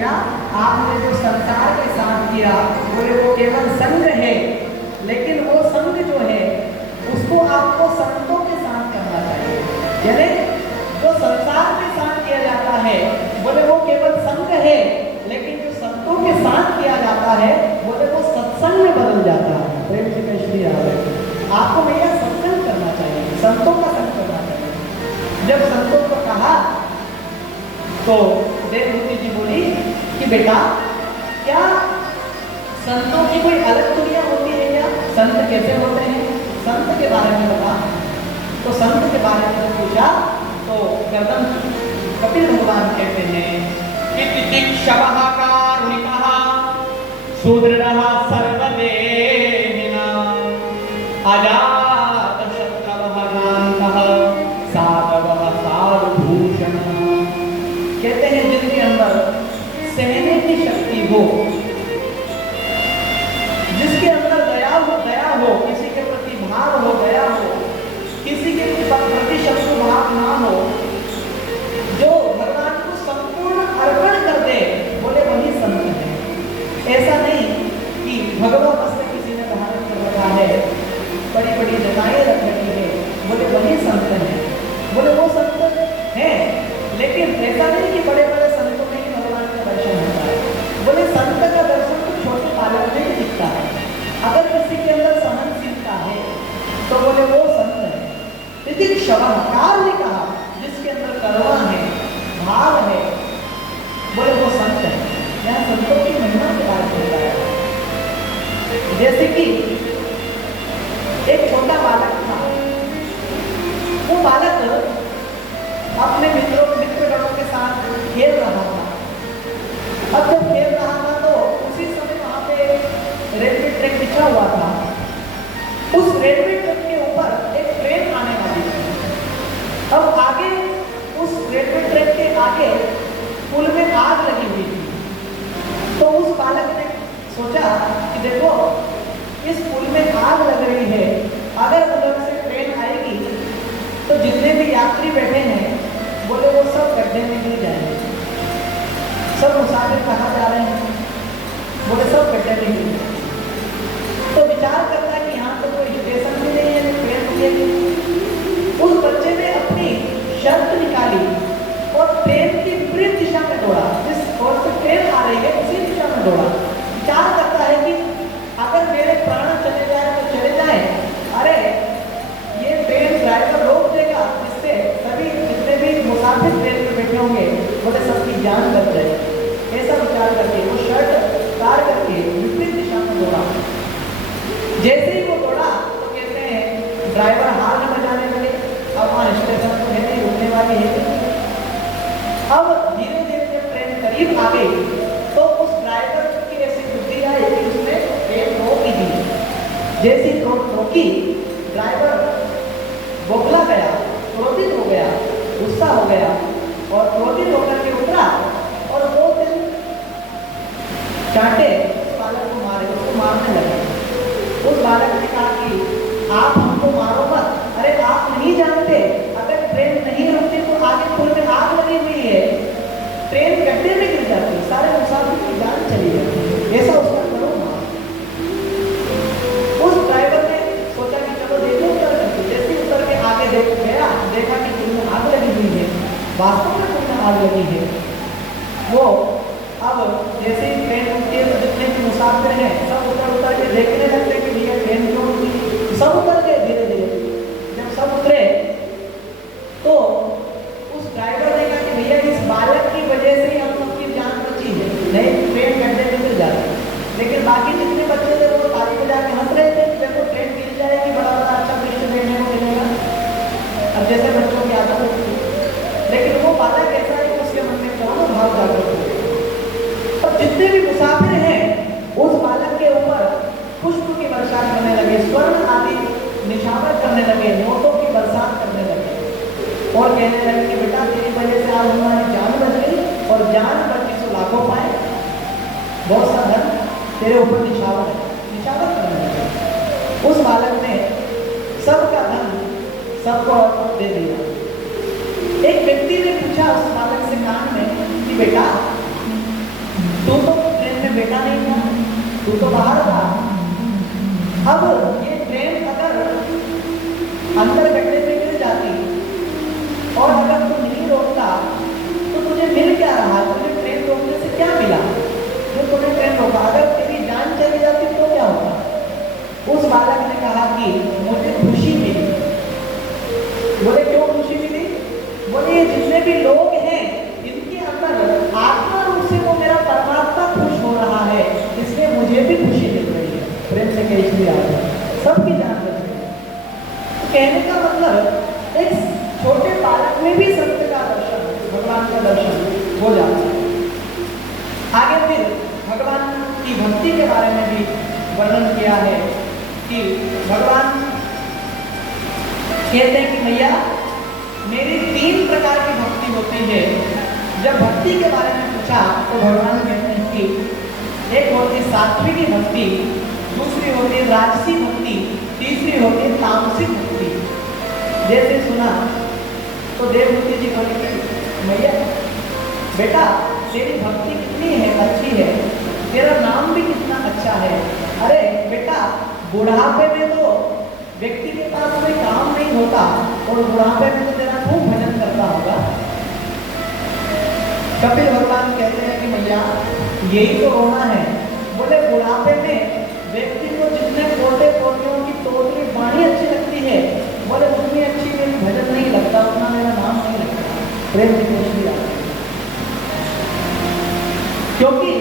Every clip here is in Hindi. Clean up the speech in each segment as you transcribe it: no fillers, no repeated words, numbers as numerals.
किया, आपने जो संसार के साथ किया बोले वो केवल संग है, लेकिन वो संग जो है उसको आपको संतों के साथ करना चाहिए। यानी जो संसार के साथ किया जाता है बोले वो केवल संग है, लेकिन जो संतों के साथ किया जाता है बोले वो सत्संग में बदल जाता है। प्रेम से कह श्री राधे। आपको भैया सत्संग करना चाहिए, संतों का संग करना चाहिए। जब संतों को कहा तो देवहूति जी बोली कि बेटा क्या संतों की कोई अलग दुनिया होती है क्या? संत कैसे होते हैं, संत के बारे में बता। तो संत के बारे में पूछा तो गर्दन कपिल भगवान कहते हैं कि तितिक्षवः कारुणिकः सुदृढ़ः सर्वदेहिनः अजातशत्रवः शान्तः साधवः साधुभूषणः। कहते हैं जिनके अंदर सहने की शक्ति हो, जिसके अंदर दया हो, किसी के प्रति भाव हो, दया हो, किसी के प्रति शत्रु भाव ना हो, जो भगवान को संपूर्ण अर्पण कर दे बोले वही संत है। ऐसा नहीं कि भगवान बस से किसी ने धारण कर रखा है, बड़ी बड़ी जटाएं रख रखी है बोले वही संत है, बोले वो संत है। लेकिन ऐसा नहीं कि बड़े बड़े संतों में ही भगवान का दर्शन होता है, बोले संत का दर्शन तो छोटे बालक में ही दिखता है। अगर किसी के अंदर सहनशीलता है तो बोले वो संत है। तितिक्षवः काल ने कहा जिसके अंदर करुणा है, भाव है, बोले वो संत है। यहाँ संतों की महिमा के बारे में बताया। जैसे कि एक छोटा बालक था, वो बालक अपने मित्रगणों के साथ खेल रहा था। अब जब खेल रहा था तो उसी समय वहां पे रेलवे ट्रैक बिछा हुआ था। उस रेलवे ट्रैक के ऊपर एक ट्रेन आने वाली थी। अब आगे उस रेलवे ट्रैक के आगे पुल में आग लगी हुई थी। तो उस बालक ने सोचा कि देखो इस पुल में आग लग रही है, अगर उधर से ट्रेन आएगी तो जितने भी यात्री बैठे हैं बोले वो सब गड्ढे में गिर जाएंगे। सब मुसाफिर कहाँ जा रहे हैं बोले सब गड्ढे में गिर जाएंगे। तो विचार करता है कि यहाँ तो कोई स्टेशन भी नहीं है, ट्रेन रुकेगी। उस बच्चे ने अपनी शर्त निकाली और ट्रेन की विपरीत दिशा में दौड़ा, जिस ओर से ट्रेन आ रही है उसी दिशा में दौड़ा। विचार करता है कि अगर मेरे प्राण चले जाए तो चले जाए, अरे ये ट्रेन ड्राइवर रोक देगा, जिससे सभी जितने भी मुसाफिर ट्रेन में बैठे होंगे बोले सबकी जान बच जाएगी। ऐसा विचार करके वो शर्ट तार करके विपरीत दिशा में दौड़ा। जैसे ही वो दौड़ा तो कहते हैं ड्राइवर हार्न बजाने लगे। अब वहाँ स्टेशन तो है नहीं, रुकने वाली है। अब धीरे धीरे जब ट्रेन करीब आ गई तो उस ड्राइवर की ऐसी बुद्धि आई कि उसने ट्रेन रोक ही दी। जैसी रोकी ड्राइवर बौखला गया, क्रोधित हो गया, गुस्सा हो गया और क्रोधित होकर के उतरा और 2 दिन चाटे उस बालक को मारे, उसको मारने लगे। उस बालक ने कहा कि आप हमको मारो मत, अरे आप नहीं जानते अगर ट्रेन नहीं रुकती तो आगे पुल में आग लगी हुई है, ट्रेन गड्ढे में गिर जाती, सारे मुसाफिर की जान चली जाती। ऐसा उसका करो मार। उस ड्राइवर ने सोचा कि चलो देखो उतर करके। जैसे उतर के आगे देख गया, देखा कि पुल में आग लगी हुई है, वास्तव में पुल में आग लगी है। वो अब जैसे ही ट्रेन रुकती है तो जितने भी मुसाफिर हैं सब उतर के देखने लगते कि भैया ट्रेन क्यों रुकी। सब उतर गए धीरे धीरे। जब सब उतरे तो उस ड्राइवर ने कहा कि भैया इस बालक की वजह से ही हम सबकी जान बची है, नहीं ट्रेन गड्ढे में गिर जाती। लेकिन बाकी जितने बच्चे थे वो ताली बजा के हंस रहे थे, देखो ट्रेन गिर जाएगी, बड़ा बड़ा अच्छा दृश्य देखने को मिलेगा। अब जैसे बच्चों की आदत होती है, लेकिन वो बालक ऐसा है कि उसके मन में कौन भाव जागृत हो। अब जितने भी मुसाफिर हैं उस बालक के ऊपर पुष्प की वर्षा करने लगे, स्वर्ण आदि निशावर करने लगे, नोटों की बरसात करने लगे और कहने लगे कि बेटा तेरी वजह से आज हमारी जान बच गई और जान बची सो लाखों पाए, बहुत सा धन तेरे ऊपर निशावर करने लगे। उस बालक ने सबका धन सबको दे दिया। एक व्यक्ति ने पूछा उस बालक से कान में कि बेटा अब ये ट्रेन अगर अंदर गड्ढे में गिर जाती और अगर तू नहीं रोकता तो तुझे मिल क्या रहा? तुझे ट्रेन रोकने से क्या मिला? जो तूने ट्रेन रोका, अगर तेरी जान चली जाती तो क्या होता? उस बालक ने कहा कि मुझे खुशी मिली। बोले क्यों खुशी मिली? बोले ये जितने भी लोग हैं इनके अंदर आत्मा रूप से वो मेरा परमात्मा खुश हो रहा है, इसलिए मुझे भी खुशी मिल रही है। प्रेम से कह इसलिए आता है सबकी जान बच गई। तो कहने का मतलब एक छोटे बालक में भी सत्य का दर्शन, भगवान का दर्शन हो जाता है। आगे फिर भगवान की भक्ति के बारे में भी वर्णन किया है कि भगवान कहते हैं कि भैया मेरी 3 प्रकार की भक्ति होती है। जब भक्ति के बारे में पूछा तो भगवान कहते हैं कि एक होती सात्विकी भक्ति, दूसरी होती है राजसी भक्ति, तीसरी होती है तामसिक भक्ति। जैसे सुना तो देवभूति जी बोले कि भैया बेटा तेरी भक्ति कितनी है अच्छी है, तेरा नाम भी कितना अच्छा है। अरे बेटा बुढ़ापे में तो व्यक्ति के पास कोई काम नहीं होता और बुढ़ापे में तो तेरा खूब भजन करता होगा। कपिल भगवान कहते हैं कि भैया यही तो होना है। बोले बुढ़ापे में व्यक्ति को जितने पोते पोतियों की तोतली वाणी अच्छी लगती है, बोले उतनी अच्छी मेरी भजन नहीं लगता, उतना मेरा नाम नहीं लगता। प्रेम से कह क्योंकि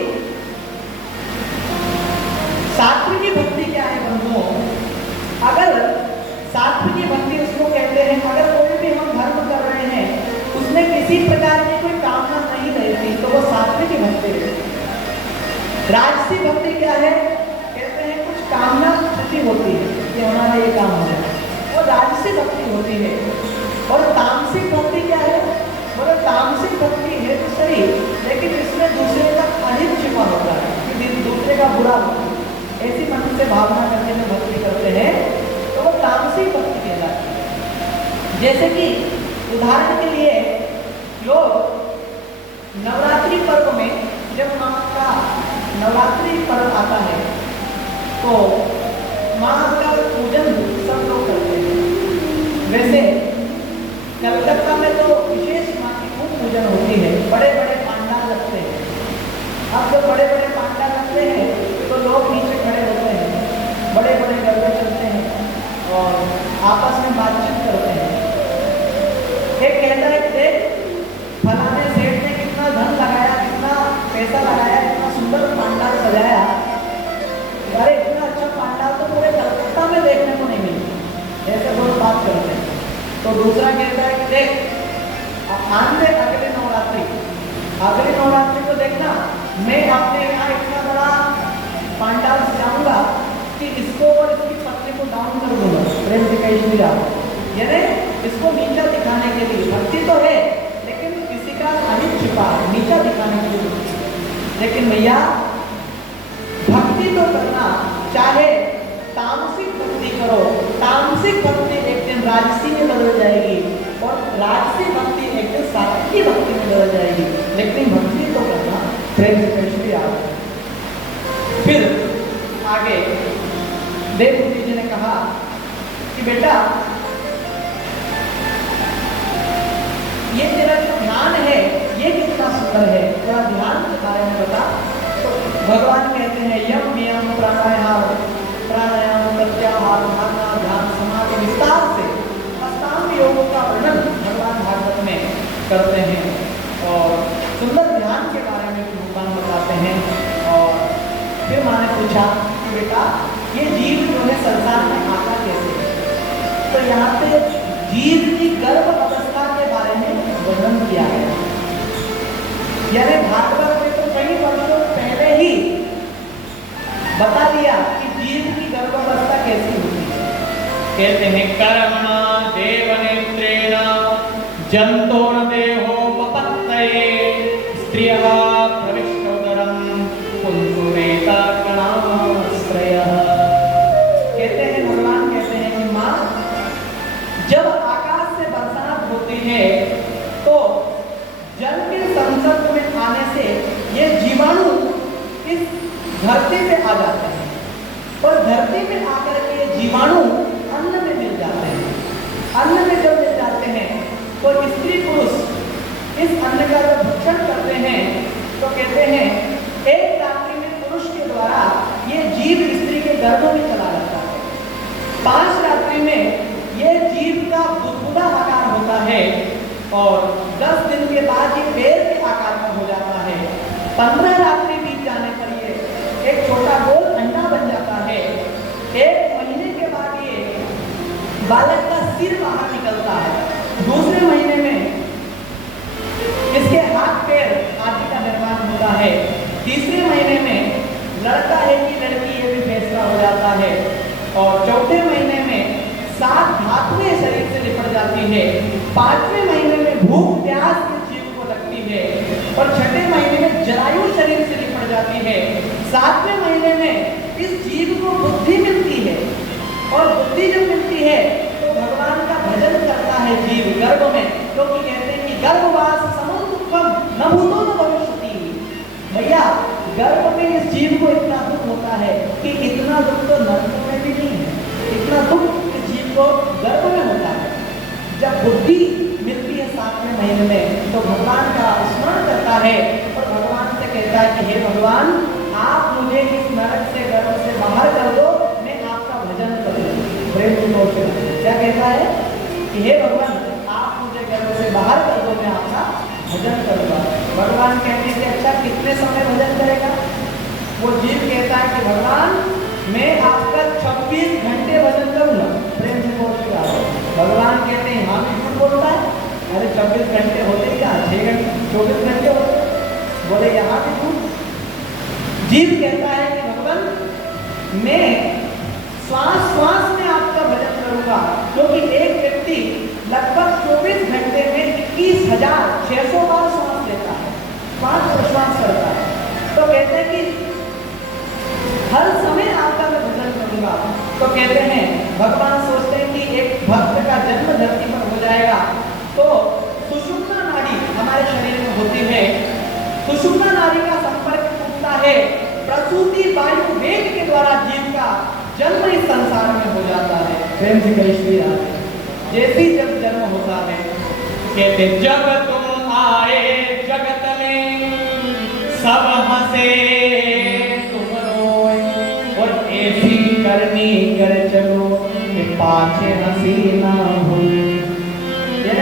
सात्विकी भक्ति क्या है बंधुओं? अगर सात्विकी भक्ति उसको कहते हैं अगर कोई भी हम धर्म कर रहे हैं उसमें किसी प्रकार की कोई कामना नहीं रहती तो वो सात्विकी भक्ति रहती है। राजसी भक्ति क्या है? कहते हैं कुछ कामना स्थिति होती है कि हमारा ये काम हो जाए, वो राजसी भक्ति होती है। और तामसिक भक्ति क्या है? बोले तामसिक भक्ति है तो सही, लेकिन इसमें दूसरे का अहित छिपा होता है कि दूसरे का बुरा होता है। ऐसी मन से भावना करके जो भक्ति करते हैं तो वो तामसिक भक्ति कहलाती है। जैसे कि उदाहरण के लिए लोग नवरात्रि पर्व में जब माँ का नवरात्रि पर्व आता है तो माँ का पूजन सब लोग करते हैं। वैसे कलकत्ता में तो विशेष माँ की खूब पूजन होती है, बड़े बड़े पांडाल लगते हैं। अब जब बड़े बड़े पांडाल लगते हैं तो लोग नीचे खड़े होते हैं, बड़े बड़े गरबे चलते हैं और आपस में बातचीत करते हैं। एक कहता है कि देख फलाने सेठ ने कितना धन लगाया, कितना पैसा लगाया, कितना सुंदर पांडाल सजाया। अरे इतना अच्छा पांडाल तो पूरे कलकत्ता में देखने को नहीं मिलता। ऐसे दोनों बात करते हैं। तो दूसरा कहता है कि देख आन दे अगले नवरात्रि को देखना मैं अपने यहाँ इतना बड़ा पांडाल सजाऊंगा कि इसको और इसकी पत्नी को डाउन कर दूंगा। प्रेम से कहीं भी आओ, यानी इसको नीचा दिखाने के लिए भक्ति तो है लेकिन किसी का अहित छिपा है, नीचा दिखाने के लिए। लेकिन भैया भक्ति तो करना, चाहे तामसिक भक्ति करो, तामसिक भक्ति एक दिन राजसी में बदल जाएगी और राजसी भक्ति एक दिन सात्विक भक्ति में बदल जाएगी, लेकिन भक्ति तो करना। प्रेम से कहीं आ फिर आगे देवभूति जी ने कहा कि बेटा ये तेरा जो ध्यान है ये कितना सुंदर है, थोड़ा ध्यान के बारे में बता। तो भगवान कहते हैं यम नियम प्राणायाम प्रत्याहार धारणा ध्यान समाधि विस्तार से अष्टांग योग का वर्णन भगवान भागवत में करते हैं और सुंदर ध्यान के बारे में भगवान बताते हैं। और फिर माँ ने पूछा कि बेटा ये जीव जो है संसार में आता कैसे? तो यहाँ पे जीव की गर्भ अवस्था के बारे में वर्णन किया गया। यानी भागवत में तो कई वर्षों पहले ही बता दिया कि जीव की गर्भावस्था कैसी होती है। कहते हैं कर्मणा देवनेत्रेण जंतोर्देहो पपत्तये स्त्रियः प्रविष्टोदरं पुंसुरेता कणाश्रयः। कहते हैं भगवान कहते हैं कि माँ जब आकाश से बरसात होती है तो जल के संसर्ग में आने से ये जीवाणु इस धरती पे आ जाते हैं और धरती में आकर के जीवाणु अन्न में मिल जाते हैं। अन्न में जब मिल जाते हैं तो स्त्री पुरुष इस अन्न का जब भक्षण करते हैं तो कहते हैं एक रात्रि में पुरुष के द्वारा ये जीव स्त्री के गर्भ में चला जाता है। 5 रात्रि में ये जीव का बुदबुदा आकार होता है और 10 दिन के बाद ये पैर के आकार का हो जाता है। 15 रात्रि बीत जाने पर ये एक छोटा गोल अंडा बन जाता है। 1 महीने के बाद ये बालक का सिर बाहर निकलता है। दूसरे महीने में इसके हाथ पैर आदि का निर्माण होता है। तीसरे महीने में लड़का है कि लड़की ये भी फैसला हो जाता है और चौथे महीने में 7 धातुएं शरीर से लिपट जाती है। 5वें महीने में भूख प्यास इस जीव को लगती है और 6ठे महीने में जरायु शरीर से लिपट जाती है। 7वें महीने में इस जीव को बुद्धि मिलती है और बुद्धि जब मिलती है तो भगवान का भजन करता है जीव गर्भ में, क्योंकि कहते हैं कि गर्भवास समुद्रम न भूतो न भविष्यति। भैया गर्भ में इस जीव को इतना दुख होता है कि इतना दुख तो नरक में भी नहीं है। इतना दुख इस जीव को गर्भ में होता है। जब बुद्धि मिलती है 7वें महीने में तो भगवान का स्मरण करता है और भगवान से कहता है कि हे भगवान, आप मुझे इस नरक से गर्भ से बाहर कर दो, मैं आपका भजन करूँ। क्या कहता है कि हे भगवान, आप मुझे गर्भ से बाहर कर दो, मैं आपका भजन करूंगा। भगवान कहते हैं कि अच्छा कितने समय भजन करेगा? वो जीव कहता है कि भगवान, मैं आपका 26 घंटे भजन करूंगा। प्रेम से बोल के आओ। भगवान कहते हैं हाँ भी झूठ बोलता है। अरे 26 घंटे होते क्या, 6 घंटे 24 घंटे होते। बोले यहाँ भी झूठ। जीव कहता है कि भगवान, मैं श्वास श्वास में आपका भजन करूंगा, क्योंकि एक व्यक्ति लगभग 24 घंटे में 21,600 बार श्वास लेता है, श्वास प्रश्वास करता है। तो कहते हैं कि हर समय आपका मैं भजन करूंगा। तो कहते हैं भगवान सोचते हैं कि एक भक्त का जन्म धरती पर हो जाएगा तो सुषुम्ना नाड़ी हमारे शरीर में होती है। सुषुम्ना नाड़ी का संपर्क टूटता है, प्रसूति वायु वेग के द्वारा जीव का जन्म इस संसार में हो जाता है। प्रेम से कही श्री राधे। जैसे जब जन्म होता है कहते जब तुम आए जगत में सब हंसे तुम रोए और ऐसी करनी कर चलो कि पाछे हंसी ना हुई।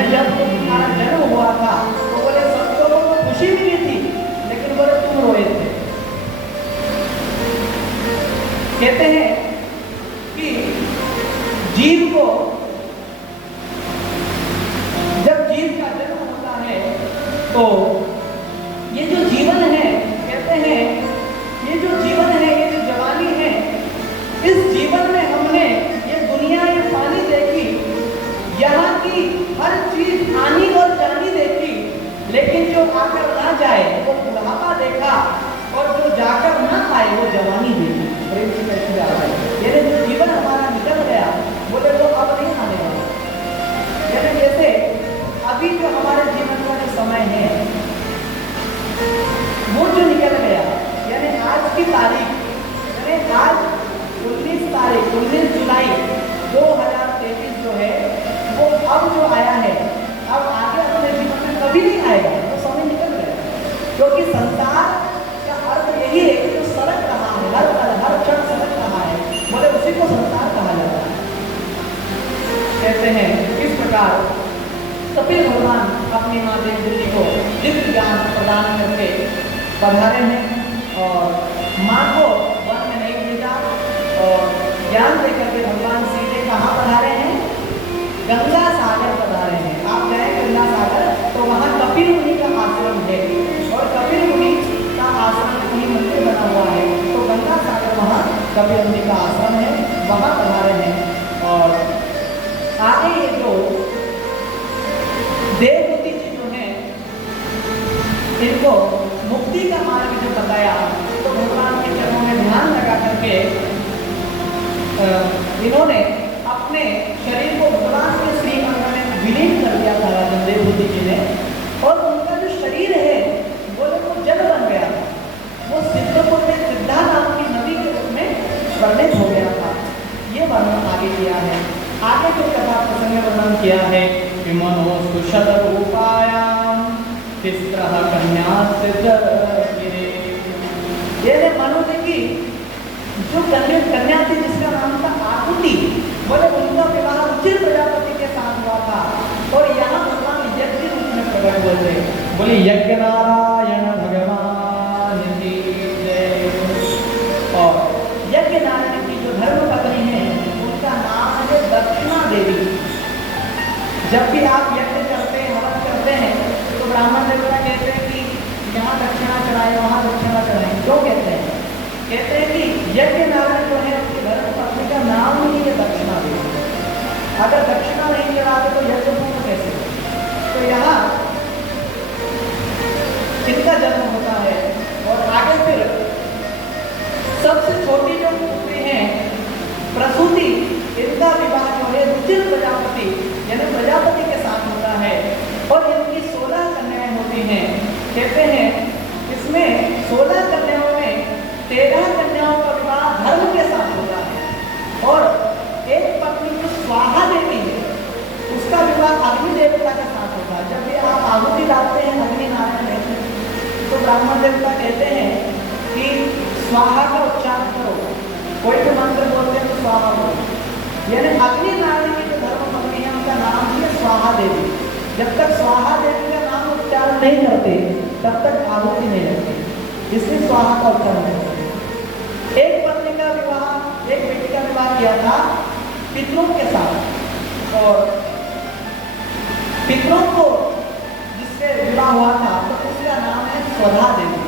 जब तुम्हारा जन्म हुआ था तो बोले सब लोगों को खुशी मिली थी, लेकिन बोले तुम रोए थे। कहते हैं कि जीव को जब जीव का जन्म होता है तो ये जो जीवन है, कहते हैं ये जो जीवन है, ये जो जवानी है, इस जीवन में हमने ये दुनिया ये पानी देखी, यहाँ की हर चीज आनी और जानी देखी, लेकिन जो आकर ना जाए वो बुढ़ापा देखा और जो जाकर ना आए वो जवानी देखी। प्रेम से कैसे आ रहा है, यानी जो जीवन हमारा निकल गया बोले वो अब नहीं आने वाला। यानी जैसे अभी जो हमारे जीवन का जो समय है वो जो निकल गया, यानी आज की तारीख, यानी आज 19 जुलाई 2023 जो है वो अब जो आया है, अब आगे अपने जीवन में कभी नहीं आएगा, वो समय निकल गया। क्योंकि संसार का अर्थ यही है कि जो सड़क रहा है, हर क्षण सड़क रहा है, बोले उसी को संसार कहा जाता है। कहते हैं इस प्रकार कपिल भगवान अपनी माँ देवहूति को दिव्य ज्ञान प्रदान करके पधारे हैं और माँ को वन में नहीं भेजा और ज्ञान देकर के भगवान सीधे कहाँ पधारे हैं? गंगा सागर पधारे हैं। आप जाए गंगा सागर तो वहाँ कपिल मुनि का आश्रम है और कपिल मुनि का आश्रम कहीं मंदिर बना हुआ है, तो गंगा सागर वहाँ कपिल मुनि का आश्रम है, वहाँ पधारे हैं। और आगे ये जो देवहूति जी जो हैं, इनको मुक्ति का मार्ग जो बताया, तो भगवान के चरणों में ध्यान लगा करके इन्होंने अपने शरीर को भगवान के श्री अंग में विलीन कर दिया था राजन देवहूति जी ने, और उनका जो शरीर है बोले वो जल बन गया था, वो सिद्धपुर में सिद्धा नाम की नदी के रूप में वर्णित हो गया। शतरूपायां तिस्रः कन्यास्सिद्धगिरे। ये मनु जी की जो कन्या थी जिसका नाम था आकुति, बोले उनका विवाह उचित प्रजापति के साथ हुआ था। और यहाँ भगवान यज्ञ रूप में प्रकट हुए थे। बोले यज्ञ नारायण भगवान की जय। और यज्ञ नारायण की जो धर्म पत्नी है उनका नाम है दक्षिणा देवी। जब भी आप यज्ञ करते हैं, हवन करते हैं, तो ब्राह्मण देवता कहते हैं कि यहाँ दक्षिणा चढ़ाए, वहाँ दक्षिणा चढ़ाए। क्यों कहते हैं? कहते हैं कि यज्ञ नारायण जो है उसकी धर्म पत्नी का नाम ही है दक्षिणा देवी। अगर दक्षिणा नहीं चढ़ाते तो यज्ञ पूर्ण कैसे? तो यहाँ इनका जन्म होता है। और आगे फिर सबसे छोटी जो पुत्री है प्रसूति, इनका विवाह जो है रुचिर प्रजापति यानी प्रजापति के साथ होता है। और इनकी 16 कन्याएं होती हैं। कहते हैं इसमें 16 कन्याओं में 13 कन्याओं का विवाह धर्म के साथ होता है। और एक पत्नी जो स्वाहा देवी है उसका विवाह अग्नि देवता के साथ होता है। जब भी आप आहुति डालते हैं अग्नि नारायण में, तो ब्राह्मण देवता कहते हैं कि स्वाहा का उच्चारण करो। कोई भी मंत्र बोलते हैं तो स्वाहा बोलो। यानी अग्नि नारायण की जो धर्म पत्नी है उनका नाम है स्वाहा देवी। जब तक स्वाहा देवी का नाम उच्चारण नहीं करते तब तक आहुति नहीं लगती, इसलिए स्वाहा का उच्चारण करते। एक पत्नी का विवाह, एक बेटी का विवाह किया था पितरों के साथ। और पितरों को जिससे विवाह हुआ था तो उसका नाम है स्वधा देवी।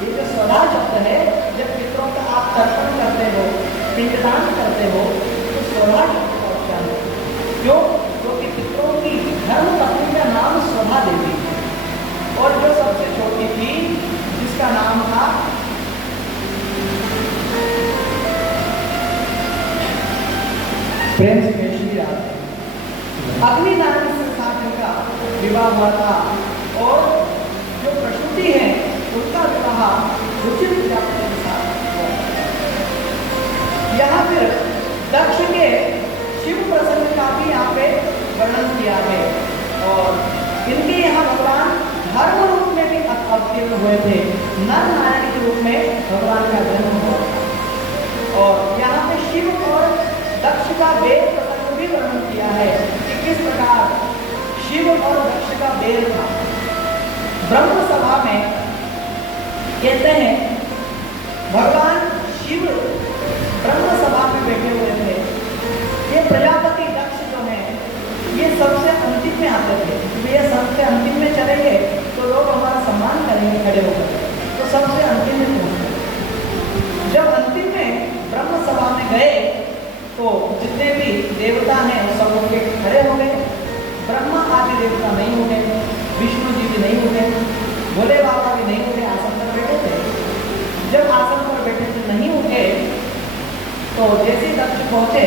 ये जो स्वधा शब्द है, जब पितरों का आप तर्पण करते हो, पिंडदान करते हो, तो स्वधा शब्द का उच्चारण है। क्यों? क्योंकि पितरों की धर्म पत्नी का नाम स्वधा देवी है। और जो सबसे छोटी थी जिसका नाम था प्रेम से श्री राधा, अग्नि नारायण के साथ इनका विवाह हुआ था। और जो प्रसूति है उनका विवाह रुचिर प्रजापति के साथ हुआ। यहाँ फिर दक्ष के शिव प्रसंग का भी यहाँ पे वर्णन किया है। और इनके यहाँ भगवान धर्म रूप में भी अवतीर्ण हुए थे। नर नारायण के रूप में भगवान का जन्म हुआ था। और यहाँ पे शिव और दक्ष का वेद प्रसंग भी वर्णन किया है कि किस प्रकार शिव और दक्ष का वेद था। ब्रह्म सभा में कहते हैं भगवान शिव ब्रह्म सभा में बैठे हुए थे। ये प्रजापति दक्ष जो है ये सबसे अंतिम में आते थे। ये सबसे अंतिम में चलेंगे तो लोग हमारा सम्मान करेंगे खड़े होकर, तो सबसे अंतिम में पहुंचे। जब अंतिम में ब्रह्म सभा में गए तो जितने भी देवता हैं वो सब उनके खड़े हो गए। ब्रह्मा आदि देवता नहीं उठे, विष्णु जी भी नहीं उठे, भोले बाबा भी नहीं उठे, आसन पर बैठे थे। जब आसन पर बैठे थे नहीं उठे तो जैसे दक्ष पहुंचे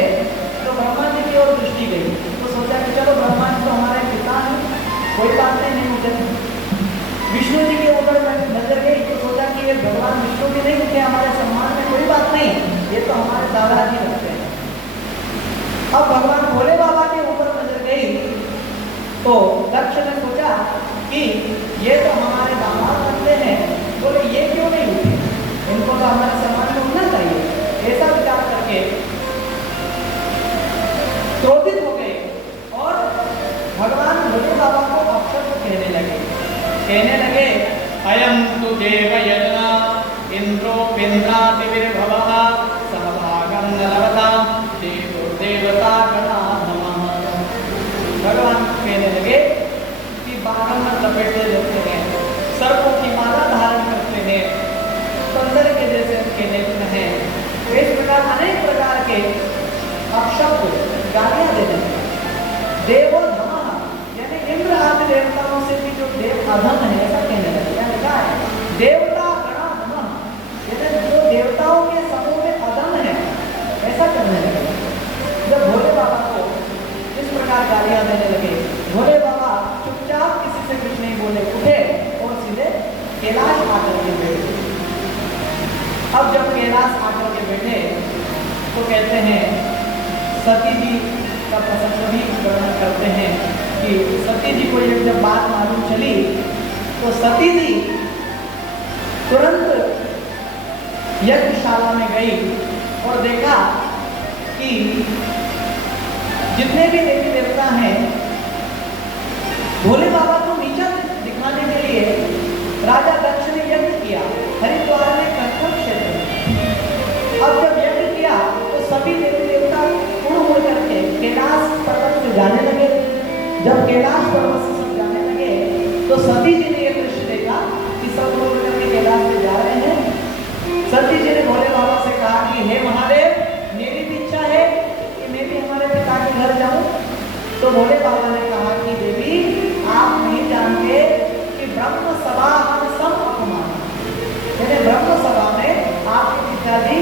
तो ब्रह्मा जी की ओर दृष्टि गई। तो सोचा कि चलो ब्रह्मा जी तो हमारे पिता हैं, कोई बात नहीं उठे। विष्णु जी के ऊपर नजर गई तो सोचा कि ये भगवान विष्णु भी नहीं उठे हमारे सम्मान में, कोई बात नहीं, ये तो हमारे दादाजी लगते हैं। अब भगवान भोले बाबा के ऊपर नजर गई तो दक्ष ने सोचा कि ये तो हमारे दामाद लगते हैं, बोले ये क्यों नहीं उठे, इनको तो हमारे सम्मान में उठना चाहिए। ऐसा विचार करके क्रोधित हो गए और भगवान भोले बाबा को अपशब्द कहने लगे अयम तु देव यजना इंद्रो पिंद्रातिर्भवः समभागं नरवता देवो देवता गणा नमः। भगवान कहने लगे कि बागन में लपेटे रहते हैं, सर्पों की माला धारण करते हैं, बंदर के जैसे उनके नेत्र हैं। इस प्रकार अनेक प्रकार के अपशब्द गालियां देते हैं। देवो धमः यानी इंद्र आदि देवताओं से भी जो देव अधम है ऐसा कहने लगे। क्या लिखा है? देवता गणा धमः यानी जो देवताओं के समूह में अधम है ऐसा करने लगे। जब भोले बाबा को इस प्रकार गालियां देने लगे, भोले बाबा चुपचाप किसी से कुछ नहीं बोले, उठे और सीधे कैलाश आकर के बैठे। अब जब कैलाश आकर के बैठे तो कहते हैं सती जी का प्रसंग भी वर्णन करते हैं कि सती जी को ये जब बात मालूम चली तो सती जी तुरंत यज्ञशाला में गई और देखा कि जितने भी देवी देवता हैं भोले बाबा को नीचा दिखाने के लिए राजा दक्ष ने यज्ञ किया हरिद्वार में कर्तव्य क्षेत्र में। अब जब यज्ञ किया तो सभी देवी देवता पूर्ण हो करके कैलाश पर्वत से जाने लगे। जब कैलाश पर्वत से सब जाने लगे तो सती जी ने यह दृश्य देखा कि सब लोग करके कैलाश से जा रहे हैं। सती जी ने भोले बाबा से कहा कि हे महादेव, मेरी भी इच्छा है कि मैं भी हमारे पिता के घर जाऊं। तो भोले बाबा ने कहा कि देवी, आप नहीं जानते कि ब्रह्म सभा हम सब अपमान, यानी ब्रह्म सभा में आपके पिताजी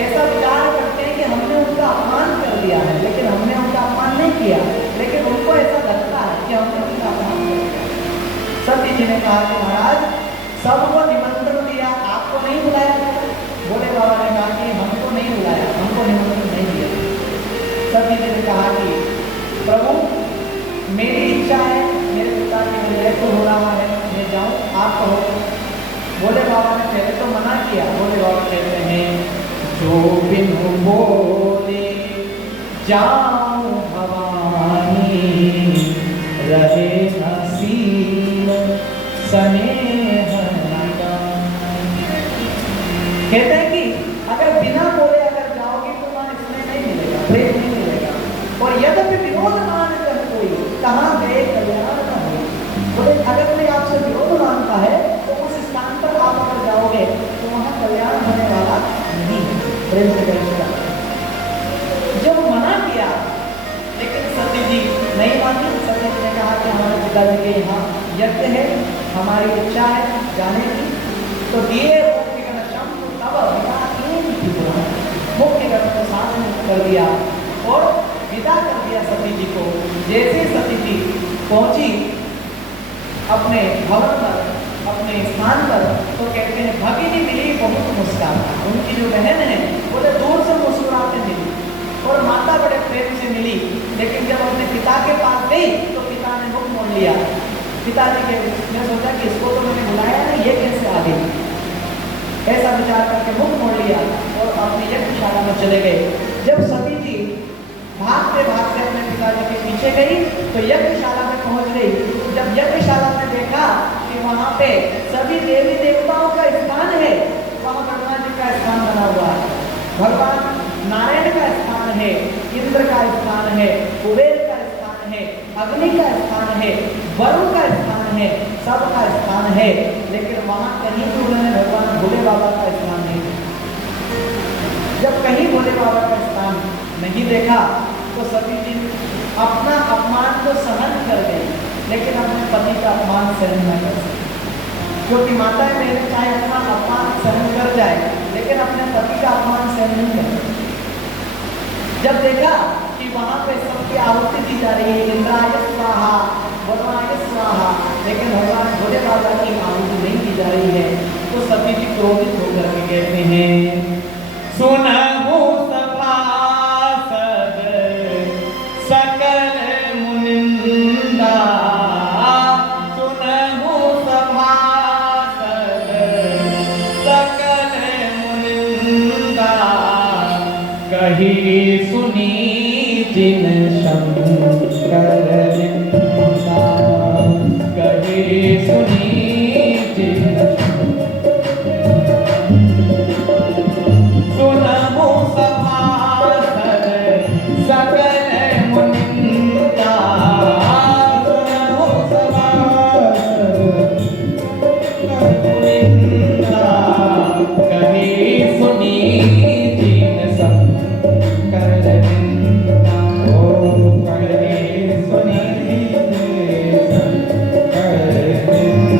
ऐसा विचार करते हैं कि हमने उनका अपमान कर दिया है, लेकिन हमने उनका अपमान नहीं किया, लेकिन उनको ऐसा लगता है कि हमने उनका अपमान कर दिया। सती जी ने कहा कि महाराज, सबको निमंत्रण दिया, आपको नहीं बुलाया। भोले बाबा ने कहा कि हमको नहीं बुलाया, हमको निमंत्रण नहीं दिया। सती जी ने कहा कि प्रभु, मेरी इच्छा है, मेरे पिता के लिए तो हो रहा है, मैं जाऊं, आप कहो। भोले बाबा ने पहले तो मना किया। भोले बाबा कहते हैं, जो बिनु बोले जाऊं भवानी, रहे हसीन स्नेह लगानी। कहते हैं कि अगर बिना बोले अगर जाओगे तो वहां इसमें नहीं मिलेगा, प्रेम नहीं मिलेगा। और यद्यपि विरोध मान कर कोई कहाँ गए कल्याण न हो। बोले अगर कोई आपसे विरोध मानता है तो उस स्थान पर आप अगर जाओगे तो वहां कल्याण होने वाला नहीं है। प्रेम से करेगा। जब मना किया लेकिन सती जी नहीं मानी। सती जी ने कहा कि हमारे पिताजी के यहाँ यज्ञ है, हमारी इच्छा है जाने की। तो दिए मुख्यगण को साथ में कर दिया और विदा कर दिया सती जी को। जैसे सती जी पहुंची अपने भवन पर, अपने स्थान पर, तो कहते हैं भगिनी मिली बहुत मुस्कुराता। उनकी जो बहन है बोले दूर से मुस्कुराते मिली और माता बड़े प्रेम से मिली। लेकिन जब अपने पिता के पास गई तो पिता ने मुख मोड़ लिया। पिताजी के ने सोचा कि इसको तो मैंने बुलाया नहीं, ये कैसे आ गई, ऐसा विचार करके मुख मोड़ लिया और अपनी यज्ञशाला में चले गए। जब सती जी भागते भागते अपने पिताजी के पीछे गई तो यज्ञशाला में पहुंच गई। जब यज्ञशाला में देखा कि वहां पे सभी देवी देवताओं का स्थान है, वहां भगवान जी का स्थान बना हुआ है, भगवान नारायण का स्थान है, इंद्र का स्थान है, कुबेर का स्थान है, अग्नि का स्थान है, वरुण का स्थान है, सबका स्थान है। लेकिन वहां कहीं भी उन्होंने भगवान भोले बाबा का स्थान नहीं देखा। जब कहीं भोले बाबा का स्थान नहीं देखा तो सती जी अपना अपमान तो सहन कर गई, लेकिन अपने पति का अपमान सहन न कर सकी। क्योंकि माताएं बहनें चाहे अपना अपमान सहन कर जाए लेकिन अपने पति का अपमान सहन नहीं कर सकती। जब देखा कि वहां पे सबकी आहुति दी जा रही है, इंद्राय स्वाहा, वरुणाय स्वाहा, लेकिन भगवान भोले बाबा की आहुति नहीं दी जा रही है, तो सती जी क्रोधित होकर के कहते हैं, सुनहु सभासद सकल मुनिंदा, सुनहु सभासद सकल मुनिंदा, कही सुनी जिन शंकर निंदा, कही सुनी जिन सुनहु सभासद सकल मुनिंदा, सुनहु सभासद मुनिंदा, कही सुनी जिन शंकर निंदा, ओ कही सुनी जिन शंकर निंदा।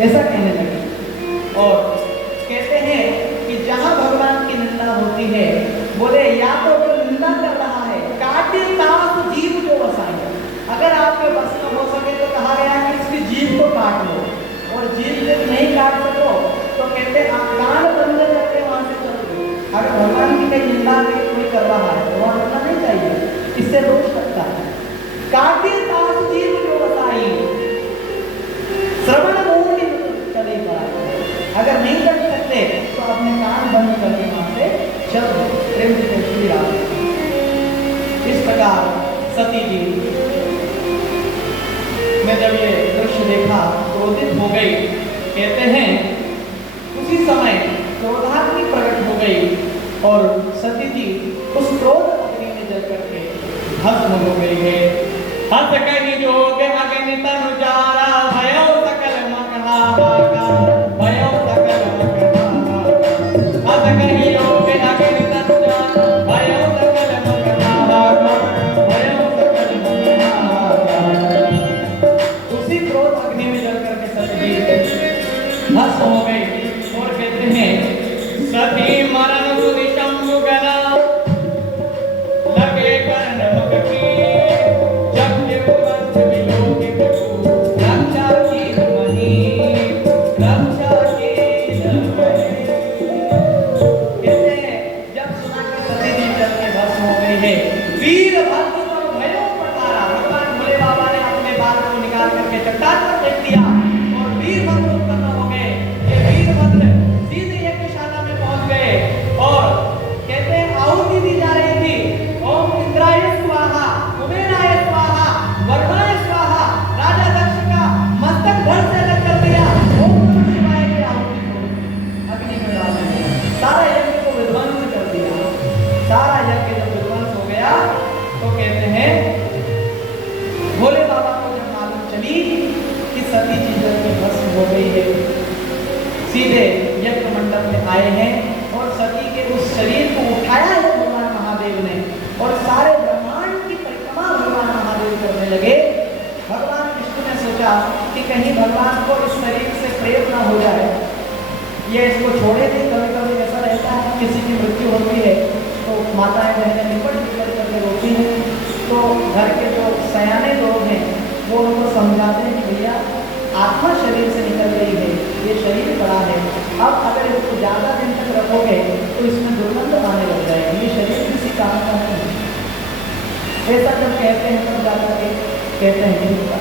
ऐसा कहने लगे। और कहते हैं कि जहां भगवान की निंदा होती है, बोले या तो जो निंदा कर रहा है काटे ताप जीभ जो बसाई, अगर आपके बस में हो सके तो कहा गया कि इसकी जीभ को काट लो, और जीभ जब नहीं काट सको तो कहते आप कान बंद करके वहां से चल दो। अगर भगवान की कहीं निंदा कोई कर रहा है तो वहां करना नहीं चाहिए, इससे रोक सकता है। काटे ताप जीभ जो बसाई, श्रवण मूल चले पड़ा, अगर नहीं कर सकते तो अपने कान बंद करके वहां से चल दो। प्रेम से श्री राम। इस प्रकार सती जी ने जब ये दृश्य देखा क्रोधित हो गई। कहते हैं उसी समय क्रोधाग्नि प्रकट हो गई और सती जी उस क्रोध अग्नि में जल करके भस्म हो गई है। हस कहि जोग अग्नि तनु जारा, भयो सकल मकहा भयो सकल मकहा। हस कहि जोग अग्नि तनु जारा, भयो सकल मकहा भयो सकल मकहा। उसी क्रोध अग्नि में जल करके सती भस्म हो गई। और कहते हैं सती मरण सुनि शंभु गना, लगे कर्ण मकटी चट्टान पर फेंक दिया और वीरभद्र उत्पन्न हो गए। ये वीरभद्र सीधे यज्ञशाला में पहुंच गए और कहते हैं आहुति दी जा रही थी। ओम इंद्राय स्वाहा, कुबेराय स्वाहा, वरुणाय स्वाहा। राजा दक्ष का मस्तक धड़ से अलग कर दिया। ओम नमः शिवाय की आहुति को अग्नि में डाल दिया, सारा यज्ञ को विध्वंस कर दिया। सारा यज्ञ जब विध्वंस हो गया तो कहते हैं भोले बाबा को जब मालूम चली कि सती जी जल में भस्म हो गई है, सीधे यज्ञ मंडप में आए हैं और सती के उस शरीर को उठाया है भगवान महादेव ने और सारे ब्रह्मांड की परिक्रमा भगवान महादेव करने लगे। भगवान विष्णु ने सोचा कि कहीं भगवान को इस शरीर से प्रेम ना हो जाए, ये इसको छोड़े नहीं। कभी कभी ऐसा रहता है किसी की मृत्यु होती है तो माताएं बहनें निपट करके रोती हैं, तो घर के जो सयाने लोग हैं वो उनको समझाते हैं कि भैया आत्मा शरीर से निकल रही है, ये शरीर पड़ा है, अब अगर इसको ज़्यादा दिन तक रखोगे तो इसमें दुर्गंध आने लग जाएगी, ये शरीर किसी काम का नहीं। ऐसा जब कहते हैं तब जाकर के कहते हैं नहीं होता।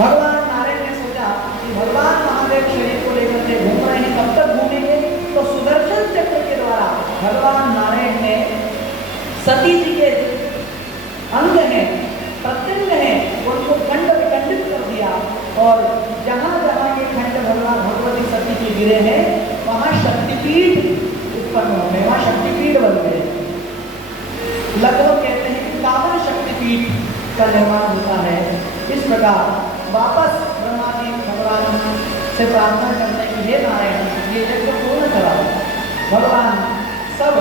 भगवान नारायण ने सोचा कि भगवान महादेव शरीर को लेकर के घूम रहे हैं, कब तक घूमेंगे, तो सुदर्शन चक्र के द्वारा भगवान नारायण ने सती जी के अंग है, प्रत्यंग है, उनको खंड विखंडित कर दिया और जहां जहां ये खंड भगवान भगवती सती के गिरे हैं वहां शक्तिपीठ उत्पन्न हो गए, वहां शक्तिपीठ बन गए। लगभग कहते हैं कि 51 शक्तिपीठ का निर्माण होता है। इस प्रकार वापस ब्रह्मा जी भगवान से प्रार्थना करने की हे नारायण ये यज्ञ पूर्ण करा। भगवान सब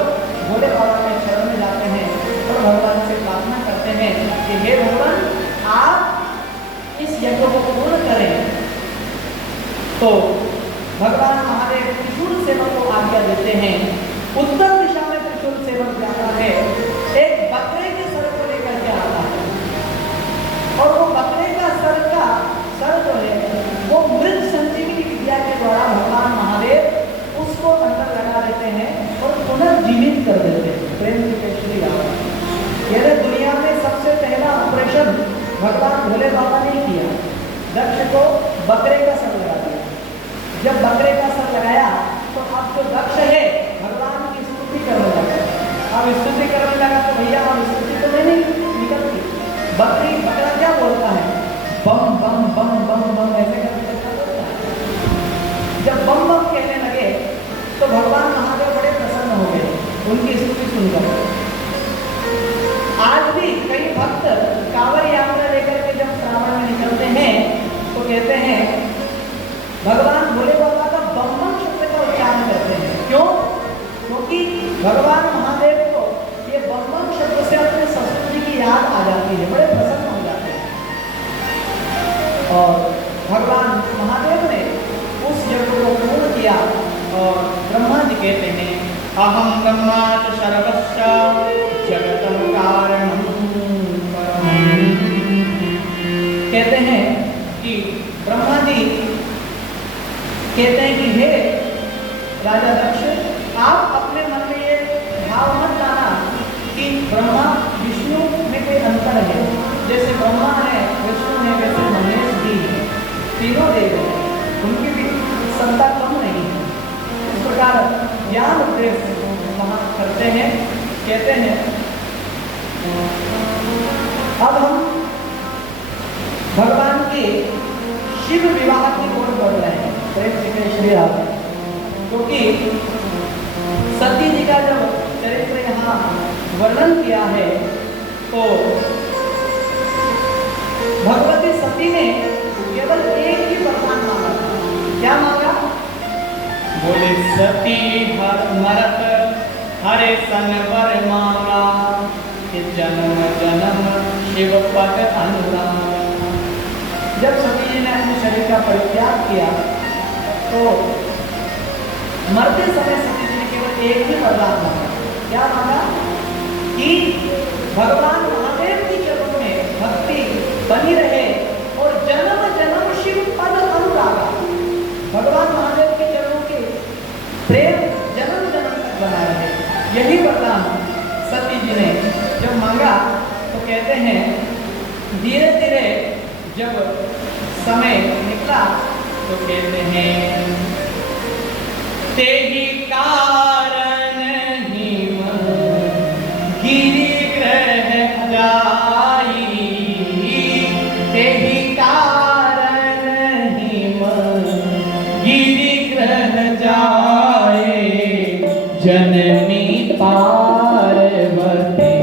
भोले बाबा के शरण में जाते हैं और भगवान से प्रार्थना करते हैं कि हे भगवान आप इस यज्ञ को पूर्ण करें। तो भगवान महादेव त्रिशूल सेवक को आज्ञा देते हैं। उत्तर दिशा में त्रिशूल सेवक जाता है, एक बकरे के सर को लेकर के आता है और वो बकरे का सर जो है वो मृत संजीवनी विद्या के द्वारा भगवान महादेव उसको अंदर लगा देते हैं और पुनर्जीवित कर देते हैं। प्रेम से श्री राम। यह दुनिया में सबसे पहला ऑपरेशन भगवान भोले बाबा ने किया, दक्ष को बकरे का सर लगा दिया। जब बकरे का सर लगाया तो अब जो दक्ष है भगवान की स्तुति करने लगा। अब स्तुति करने लगा तो भैया अब स्तुति तो नहीं निकलती, बकरा क्या बोलता है, बम बम बम बम बम ऐसे करके बोलता है। जब बम बम कहने लगे तो भगवान महादेव बड़े प्रसन्न हो गए उनकी स्तुति सुनकर। आज भी कई भक्त कांवड़ यात्रा लेकर के जब श्रावण में निकलते हैं तो कहते हैं भगवान भोले बाबा का बम बम शब्द का उच्चारण करते हैं। क्यों? क्योंकि भगवान महादेव को ये बम बम शब्द से अपने ससुर जी की याद आ जाती है, बड़े प्रसन्न हो जाते हैं। और भगवान महादेव अहम ब्रह्मा च सर्वस्य जगतः कारणं परम्। कहते हैं कि ब्रह्मा जी कहते हैं कि हे राजा दक्ष, आप अपने मन में ये भाव मत लाना कि ब्रह्मा विष्णु में कोई अंतर है। जैसे ब्रह्मा है, विष्णु है, वैसे महेश भी है, तीनों देव हैं, उनकी भी सत्ता कम नहीं है। इस प्रकार ज्ञान उद्देश्य वहाँ करते हैं। कहते हैं अब हम भगवान के शिव विवाह की ओर बढ़ रहे हैं। प्रेम से कहें श्री राम। क्योंकि सती जी का जब चरित्र यहाँ वर्णन किया है तो भगवती सती ने केवल एक ही वरदान मांगा। क्या मांगा? बोले सती हर मरत हरे सन वर मांगा कि जन्म जन्म शिव पद अनुराग। जब सती जी ने अपने शरीर का परित्याग किया तो मरते समय सती जी ने केवल एक ही वरदान मांगा। क्या मांगा? कि भगवान महादेव की चरणों में भक्ति बनी रहे और जन्म जन्म शिव पद अनुरागा। भगवान महादेव के चरणों के प्रेम जन्म जन्म तक बना रहे। यही वरदान सती जी ने जब मांगा तो कहते हैं धीरे धीरे जब समय निकला तो कहते हैं तेहि कारण ही गिरि ग्रह जाई। तेहि कारण ही गिरि ग्रह जाए जननी पार्वती